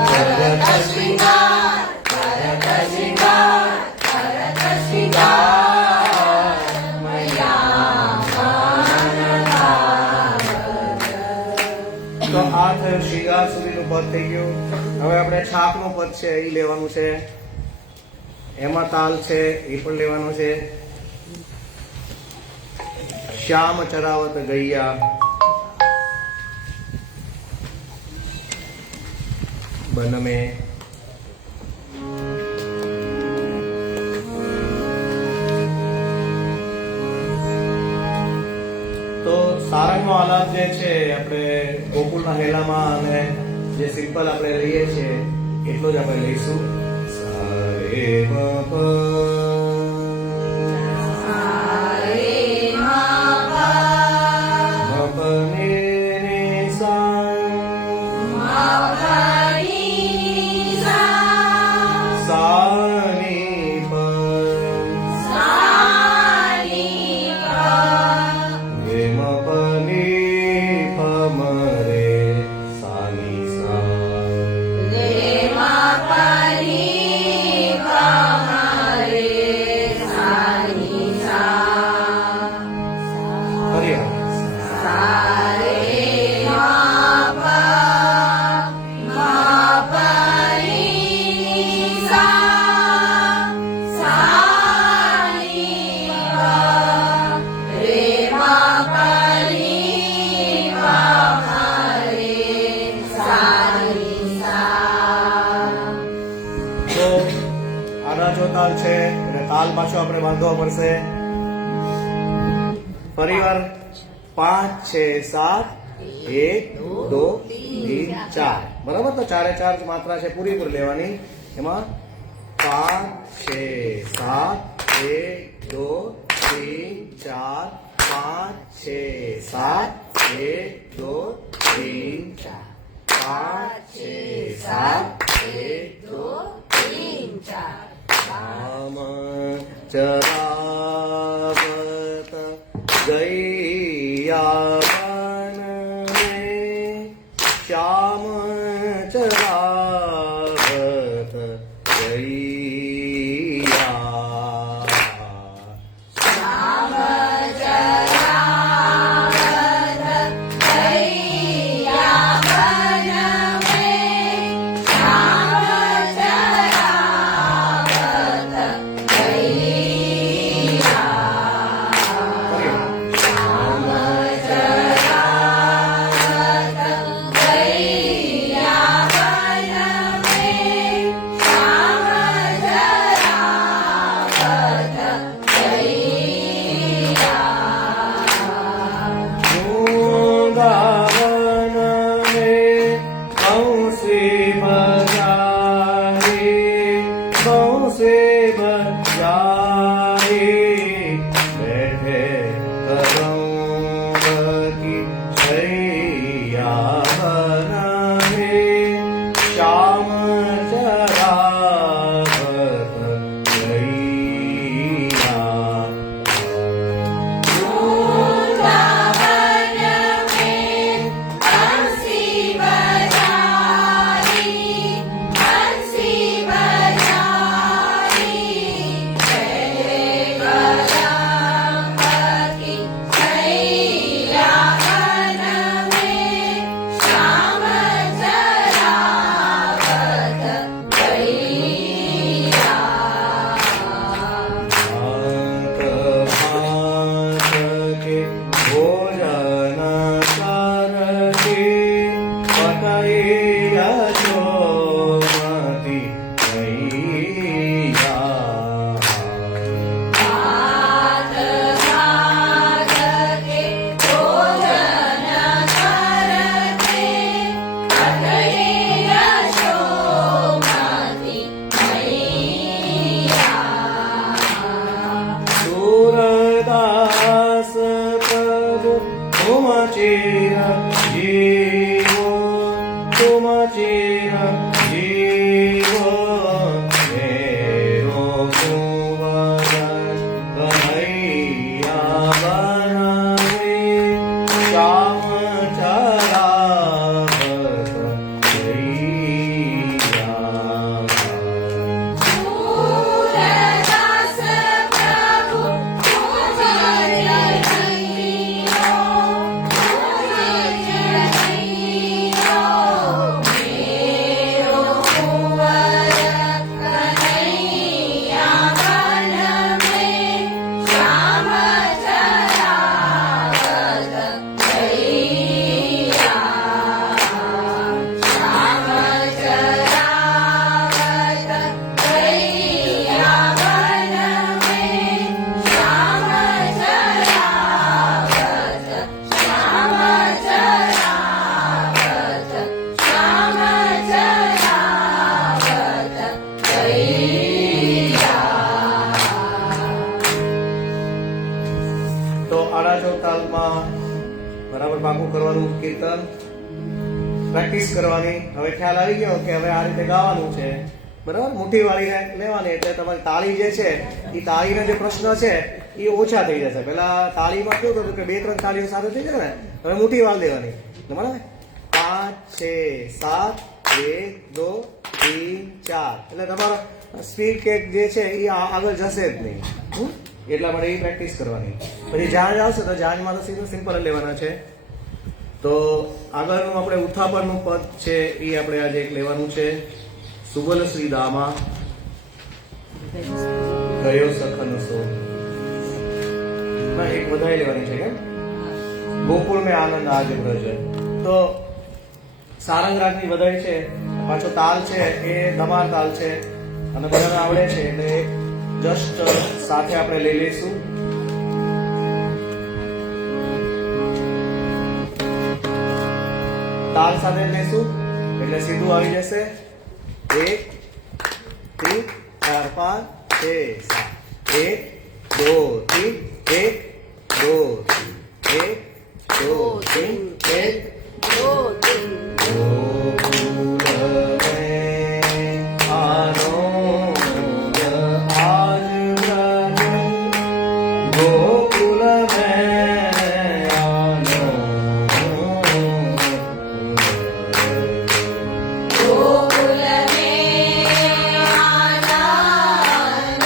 કરત શિંગાર કરત શિંગાર કરત શિંગાર મૈયા મનવાવત. તો આ થયું શિંગાર સુધીનું પદ થઈ ગયું. હવે આપણે છાપનું પદ છે એ લેવાનું છે. એમાં તાલ છે એ પણ લેવાનો છે. શ્યામ ચરાવત ગૈયા બન में તો સારંગનો આલાપ જે છે આપણે ગોકુળના હેલામાં અને જે સિમ્પલ આપણે લઈએ છીએ એટલો જ આપણે લઈશું. સારે મ પ સારે મા પા મ પ ને રે સા મા પની સા સા ની પ સાની પા રે મ પ ની પ મ રે સા ની સા. રે મા પની પા રે સાની સા. ફરી સારે મા પા મા પની સા સાની પા રે મા પની પા રે સાની સા. તો આના જો તાલ છે એટલે તાલ પાછો આપણે બાંધવો પડશે. ફરીવાર 5 6 7 1 2 3 4. બરાબર? તો 4 એ 4 માત્રા છે પૂરી લેવાની. એમાં 5 6 7 1 2 3 4 5 6 7 1 2 3 4 5 6 7 1 2 तीन चार श्याम चरावत गैया बन में श्याम चरावत गैया श्याम चरावत गैया बन में श्याम चरावत गैया. ફરી. श्याम चरावत से बचाए बैठे कदम्ब की छैया बनाए श्याम चरावत गैया वृंदावन में बंसी बजाई कदम्ब की छैया बन में श्याम चरावत गैया भात भात के भोजन करके पतये यशोमती मैया भात भात के भोजन करके पतये यशोमती मैया सूरदास प्रभु तुम चिर जीवो तुम चिर जीवो मेरो कुंवर कन्हैया बनावे श्याम चरावत गैया सूरदास प्रभु तुम जइयो मेरो कुंवर कन्हैया बन में श्याम चरावत गैया श्याम चरावत गैया बन में श्याम चरावत श्याम चरावत गैया તો આડા ચોક તાલમાં બરાબર પાકું કરવાનું કીર્તન પ્રેક્ટિસ કરવાની હવે ખ્યાલ આવી ગયો કે હવે આ રીતે ગાવાનું છે બરાબર મુઠ્ઠી વાળીને લેવાની એટલે તમારી તાળી જે છે એ તાળીનો જે પ્રશ્ન છે એ ઓછા થઈ જશે પેલા તાળીમાં કેવું હતું કે 2-3 તાળીઓ સાથે થઈ જાય ને હવે મુઠ્ઠી વાળ દેવાની બરાબર 5 6 7 1 2 3 4 એટલે તમારો સ્પીડ કેક જે છે એ આગળ જશે જ નહીં એટલા માટે એ પ્રેક્ટિસ કરવાની પછી જાંજ આવશે તો જાંજમાં તો સીધું સિમ્પલ જ લેવાના છે તો આગળનું આપણે ઉથાપરનું પદ છે એ આપણે આજે એક લેવાનું છે સુગલ શ્રી દામા ગયો સખન સો ના એક વધારે લેવાની છે કેમ ગોકુળ મેં આનંદ આજ બ્રજ તો સારંગ રાગની વધાઈ છે પાછો તાલ છે એ ધમાર તાલ છે અને બધાને આવડે છે એટલે જસ્ટ સાથે આપણે લઈ લઈશું તાલ સાથે લઈશું એટલે સીધું આવી જશે 1 3 4 5 6 7 1 2 3 1 2 3 1 2 3 1 गोकुल में आनो गोकुल में आनंद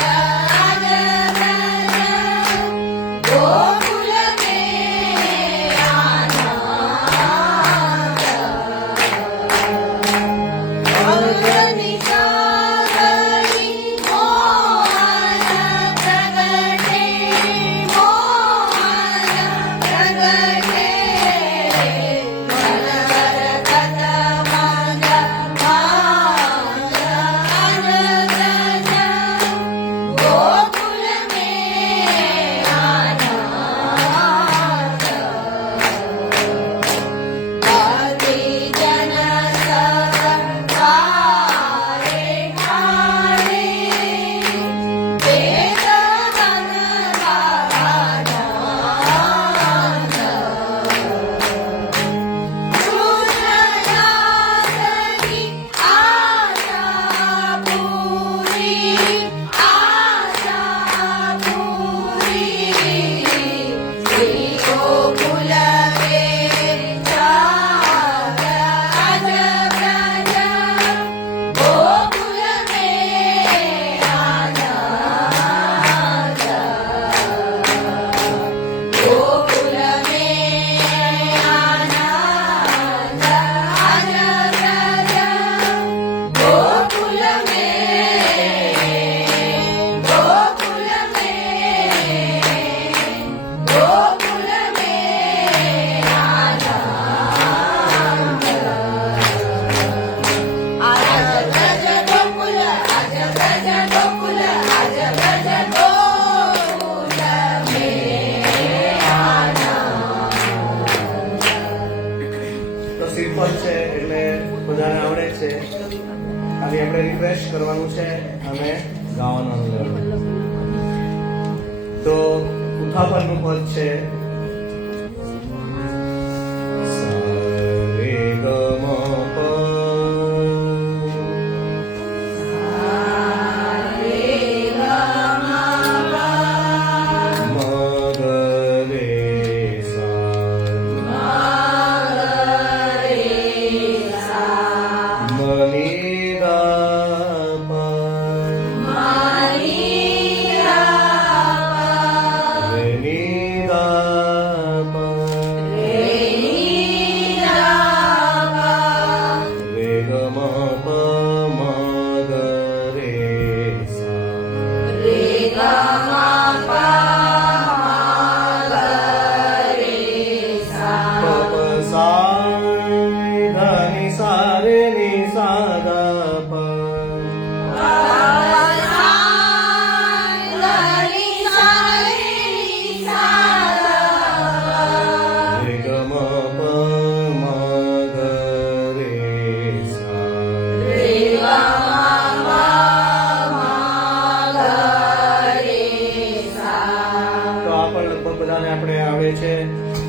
आनंद गोकुल में आनंद રિક્વેસ્ટ કરવાનું છે અને ગાવાનું લેવાનું. તો ઉથાપનનું પદ છે સા રે ગ મ પ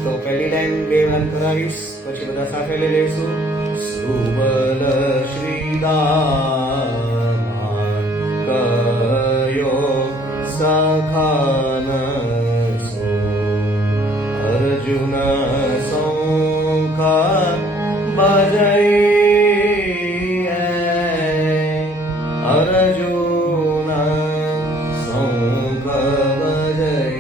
તો પહેલી લાઈન 2 રન કરાવીશ, પછી બધા સાથે લઈ લઈશું. સુબલ શ્રીદામા કયો સખાન સો અર્જુન સૌખા બજઈ અર્જુન સૌખ બજઈ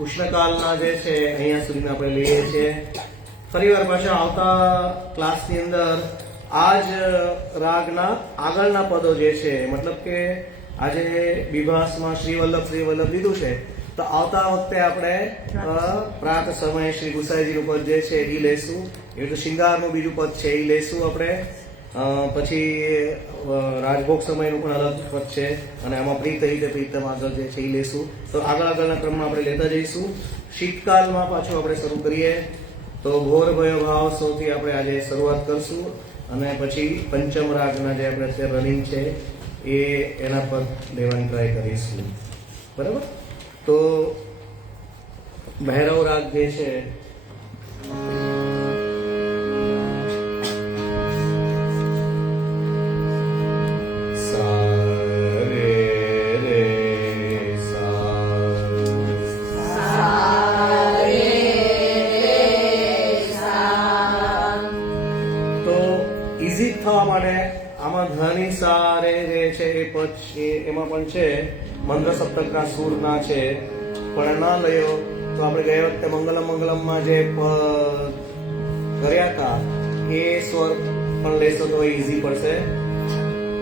ઉષ્ણકાલના જે છે અહીંયા સુધી આપણે લઈએ છીએ. ફરીવાર પાછા આવતા ક્લાસની અંદર આ જ રાગના આગળના પદો જે છે, મતલબ કે આજે વિભાસમાં શ્રી વલ્લભ લીધું છે, તો આવતા વખતે આપણે પ્રાત સમય શ્રી ગુસાઈજીનું પદ જે છે એ લેશું. એ તો શિંગારનું બીજું પદ છે એ લેશું આપણે. પછી રાજભોગ સમયનું પણ અલગ પદ છે અને આમાં પ્રીત હિતે પ્રીતમ આગળ જે છે એ લેશું. તો આગળના ક્રમમાં આપણે લેતા જઈશું. શીતકાલમાં પાછું આપણે શરૂ કરીએ તો ઘોર ભય ભાવ સૌથી આપણે આજે શરૂઆત કરશું અને પછી પંચમ રાગના જે આપણે અત્યારે રનિંગ છે એના પર લેવાની ટ્રાય કરીશું. બરાબર? તો ભૈરવ રાગ જે છે ધની સા રે રે છે એ પદ છે, એમાં પણ છે મંત્ર સપ્તકના સૂરના છે પણ ના લયો તો આપણે ગયા વખતે મંગલમમાં જે કર્યા હતા એ સ્વર પણ લેશો તો ઈઝી પડશે.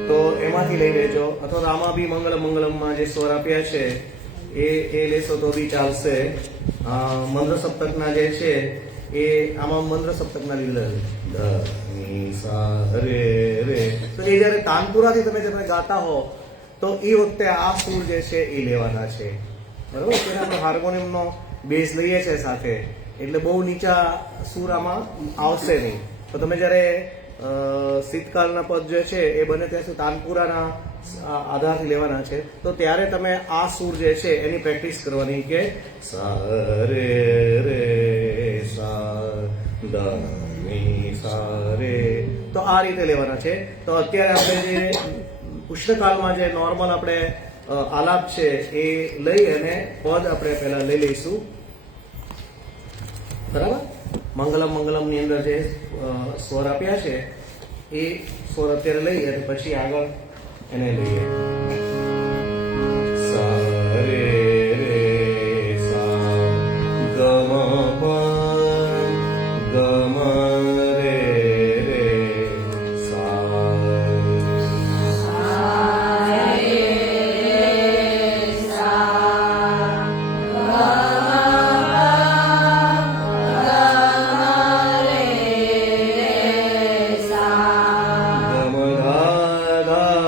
તો એમાંથી લઈ લેજો, અથવા આમાં બી મંગલમમાં જે સ્વર આપ્યા છે એ લેશો તો બી ચાલશે. મંત્ર સપ્તકના જે છે એ આમાં મંત્ર સપ્તકના લીધેલા રે રે. તો એ જયારે તાનપુરાથી તમે ગાતા હો તો એ વખતે આ સૂર જે છે એ લેવાના છે. બરોબર? ત્યારે આપણે હાર્મોનિયમનો બેઝ લઈએ છીએ સાથે, એટલે બહુ નીચા સૂર આમાં આવશે નહીં. તો તમે જયારે શીતકાલના પદ જે છે એ બને ત્યાં સુધી તાનપુરાના આધારથી લેવાના છે. તો ત્યારે તમે આ સૂર જે છે એની પ્રેક્ટિસ કરવાની કે સા રે રે સા દા ની સા રે. તો આ રીતે લેવાના છે. તો અત્યારે આપણે જે ઉષ્ણકાલમાં જે નોર્મલ આપણે આલાપ છે એ લઈ અને પદ આપણે પહેલા લઈ લઈશું. બરાબર? મંગલમ ની અંદર જે સ્વર આપ્યા છે એ સ્વર અત્યારે લઈ અને પછી આગળ એને લઈએ. સા રે રે સા ગમ પ ગમ રે રે સા. ગમ ધા ધા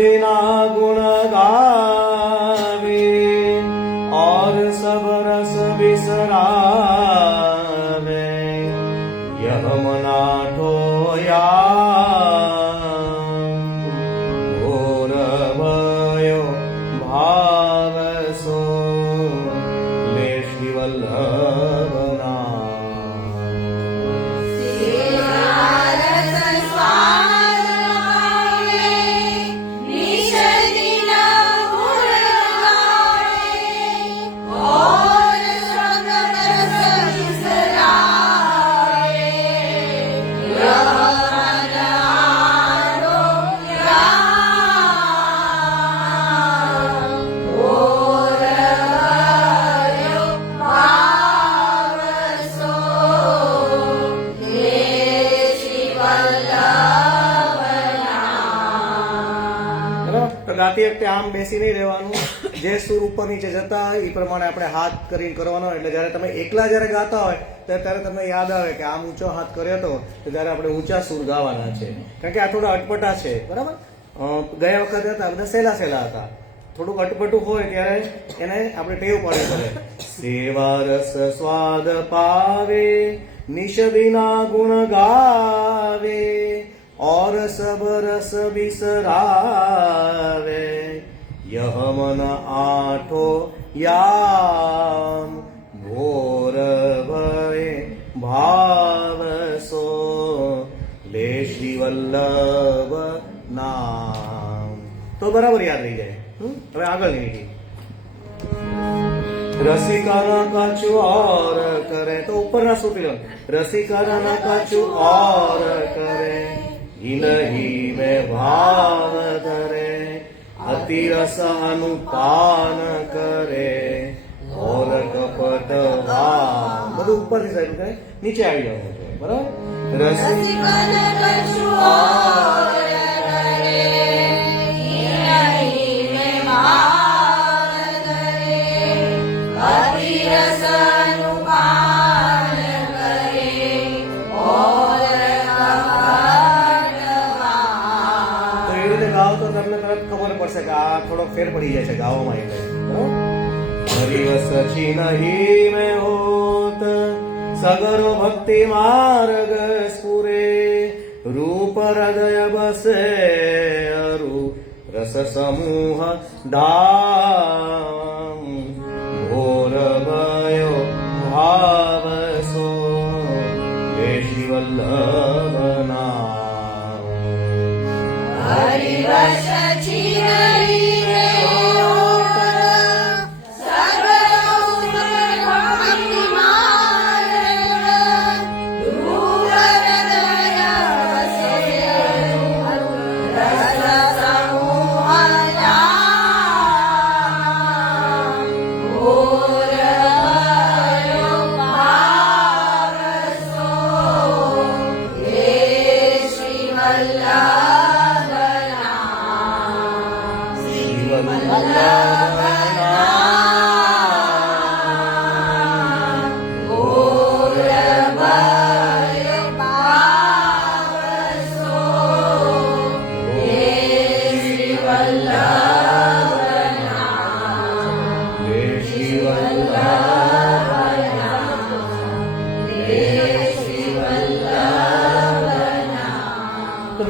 बिना गुण गावे और सब रस बिसरावे यह मनाठो घोर भयो भाव सो लेशी वल्लभना ગાતી વખતે આમ બેસી નહીં રહેવાનું. જે સુર ઉપર નીચે જતા હોય એ પ્રમાણે આપણે હાથ કરીને કરવાનો. એટલે જયારે તમે એકલા જયારે ગાતા હોય ત્યારે તમને યાદ આવે કે આમ ઊંચો હાથ કર્યો હતો તો ત્યારે આપણે ઊંચા સુર ગાવાના છે. કારણ કે આ થોડા અટપટા છે, બરાબર. ગયા વખતે હતા બધા સહેલા સહેલા હતા. થોડુંક અટપટું હોય ત્યારે એને આપણે ટેવ પાડવી પડે. સેવા રસ સ્વાદ પાવે નિશ બિના ગુણ ગાવે और सब रस बिसरावे यह मन आठो याम घोर भय भाव सो लेशी वल्लभ नाम. તો બરાબર યાદ રહી જાય. હવે આગળની લીટી રસિકાના કાચું ઓર કરે તો ઉપરના સુપીલો રસિકાના કાચું ઓર કરે ઇનહી में भाव धरे अति रस अनुपान करे और कपट भाव. બધું ઉપરની સાઈડ કરે, નીચે આવી જવાનું છે, બરાબર. રસિકન કછું ઓર કરે ઇનહી में भाव धरे अति रस अनुपान करे और ગાવ તો તમને તરત ખબર પડશે કે આ થોડો ફેર પડી જાય છે ગાવામાં. એટલે હરિવસ નહીં મેં હોત સગરો ભક્તિ માર્ગ સ્ફુરે રૂપ હૃદય બસે અરુ રસ સમૂહ ધામ ઘોર ભયો ભાવ સો લેશી વલ્લભના. હરિવશ ચિરહી રે ઓર સર્વઉપર ભક્તિ માર્ગ ધ્રુવ હૃદય વસે રસ સમૂહ ધામ ઘોર ભયો ભાવ સો લેશી વલ્લભ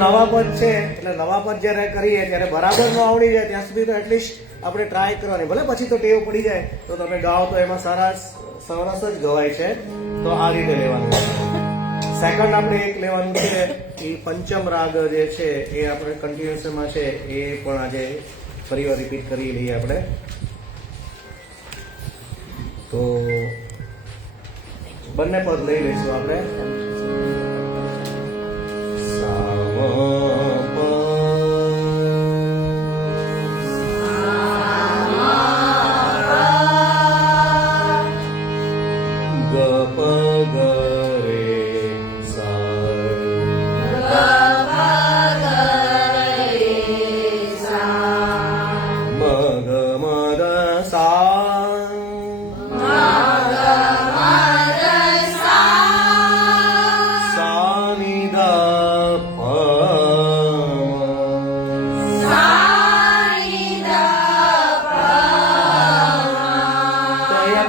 નવા પદ છે એટલે નવા પદ જયારે કરીએ ત્યારે બરાબર ન આવડી જાય ત્યાં સુધી તો એટલીસ્ટ આપણે ટ્રાય કરવાની. ભલે પછી તો ટેવ પડી જાય તો તમે ગાઓ તો એમાં સરસ જ ગવાય છે. તો આ રીતે લેવાનું. સેકન્ડ આપણે એક લેવાનું છે એ પંચમ રાગ જે છે એ આપણે કન્ટિન્યુઅસમાં છે એ પણ આજે ફરી વાર રિપીટ કરી લઈએ આપણે. તો બંને પદ લઈ લઈશું આપણે.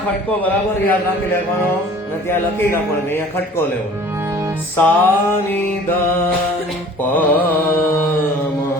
અહીંયા ખટકો બરાબર યાદ રાખી લેવાનો અને ત્યાં લખી નાખવાનો અને અહીંયા ખટકો લેવો. સા ની દ પ મ.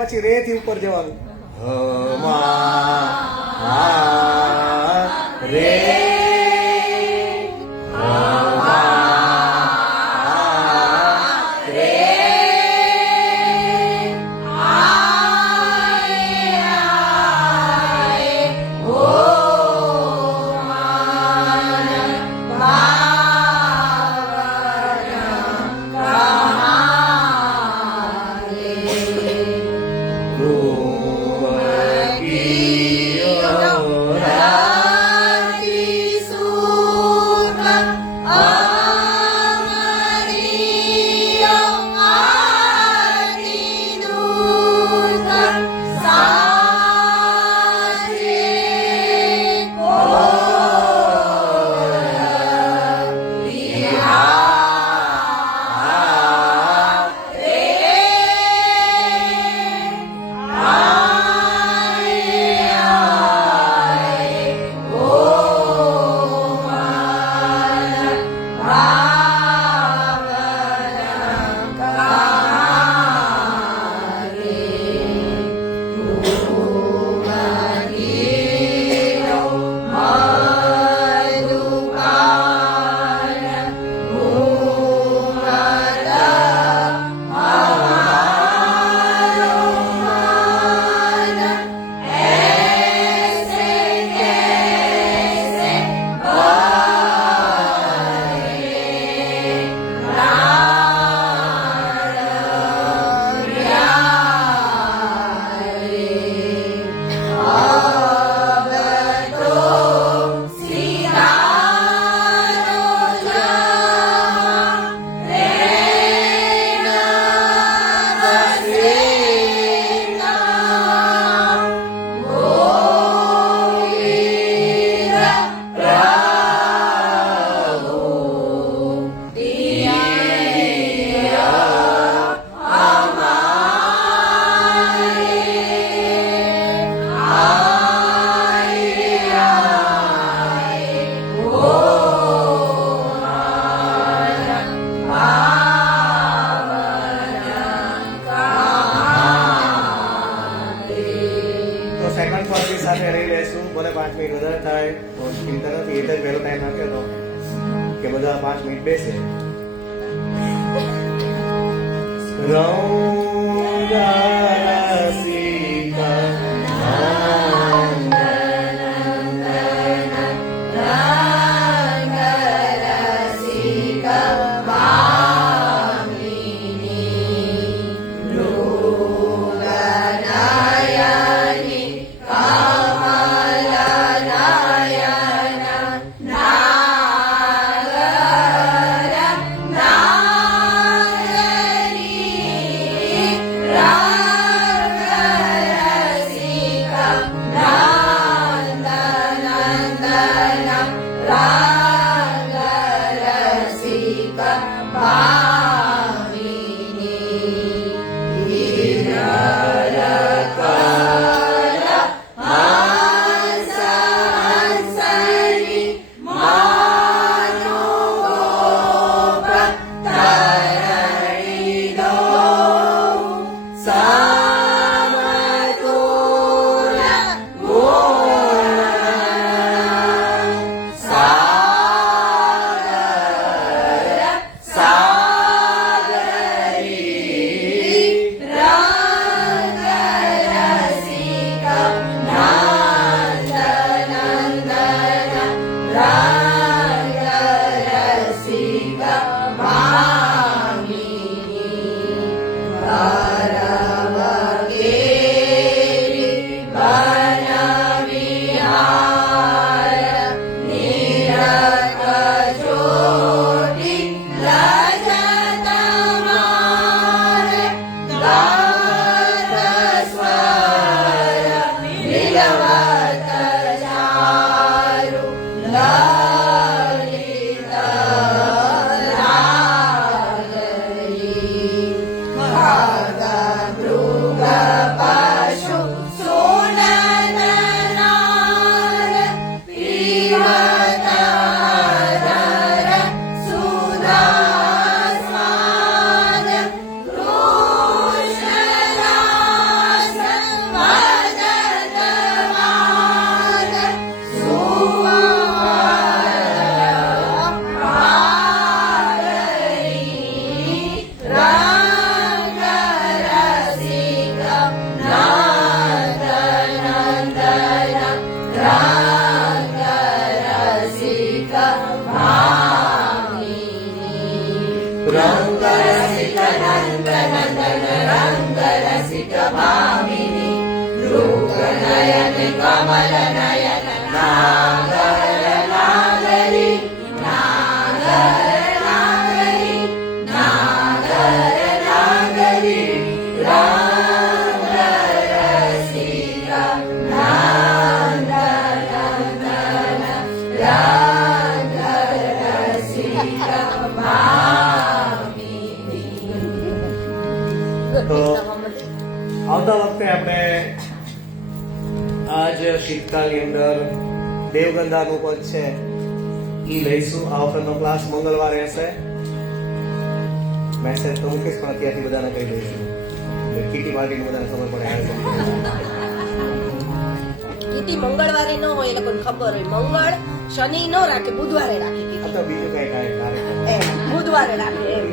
પછી રે થી ઉપર જવાનું. હ મા રે Rati સાથે રહી લેશું. ભલે 5 મિનિટ વધારે થાય તો ચિંતા નથી. એટલે જ પહેલો ટાઈમ નાખ્યો હતો કે બધા 5 મિનિટ બેસે. તો આવતા વખતે આપણે આજ શીતકાળની અંદર દેવગંધાનું પદ છે ઈ લઈશું. આ વખતનો ક્લાસ મંગળવારે હશે. મેસેજ તો મૂકીશ પણ અત્યારથી બધાને કહી દઈશું. કીટી પાર્ટી બધાને ખબર પડે. કીટી મંગળવારે ન હોય એ લોકોને ખબર હોય. મંગળ શનિ નો રાખે, બુધવારે રાખે. અથવા બીજું કઈ કાર્યક્રમ બુધવારે રાખે એમ.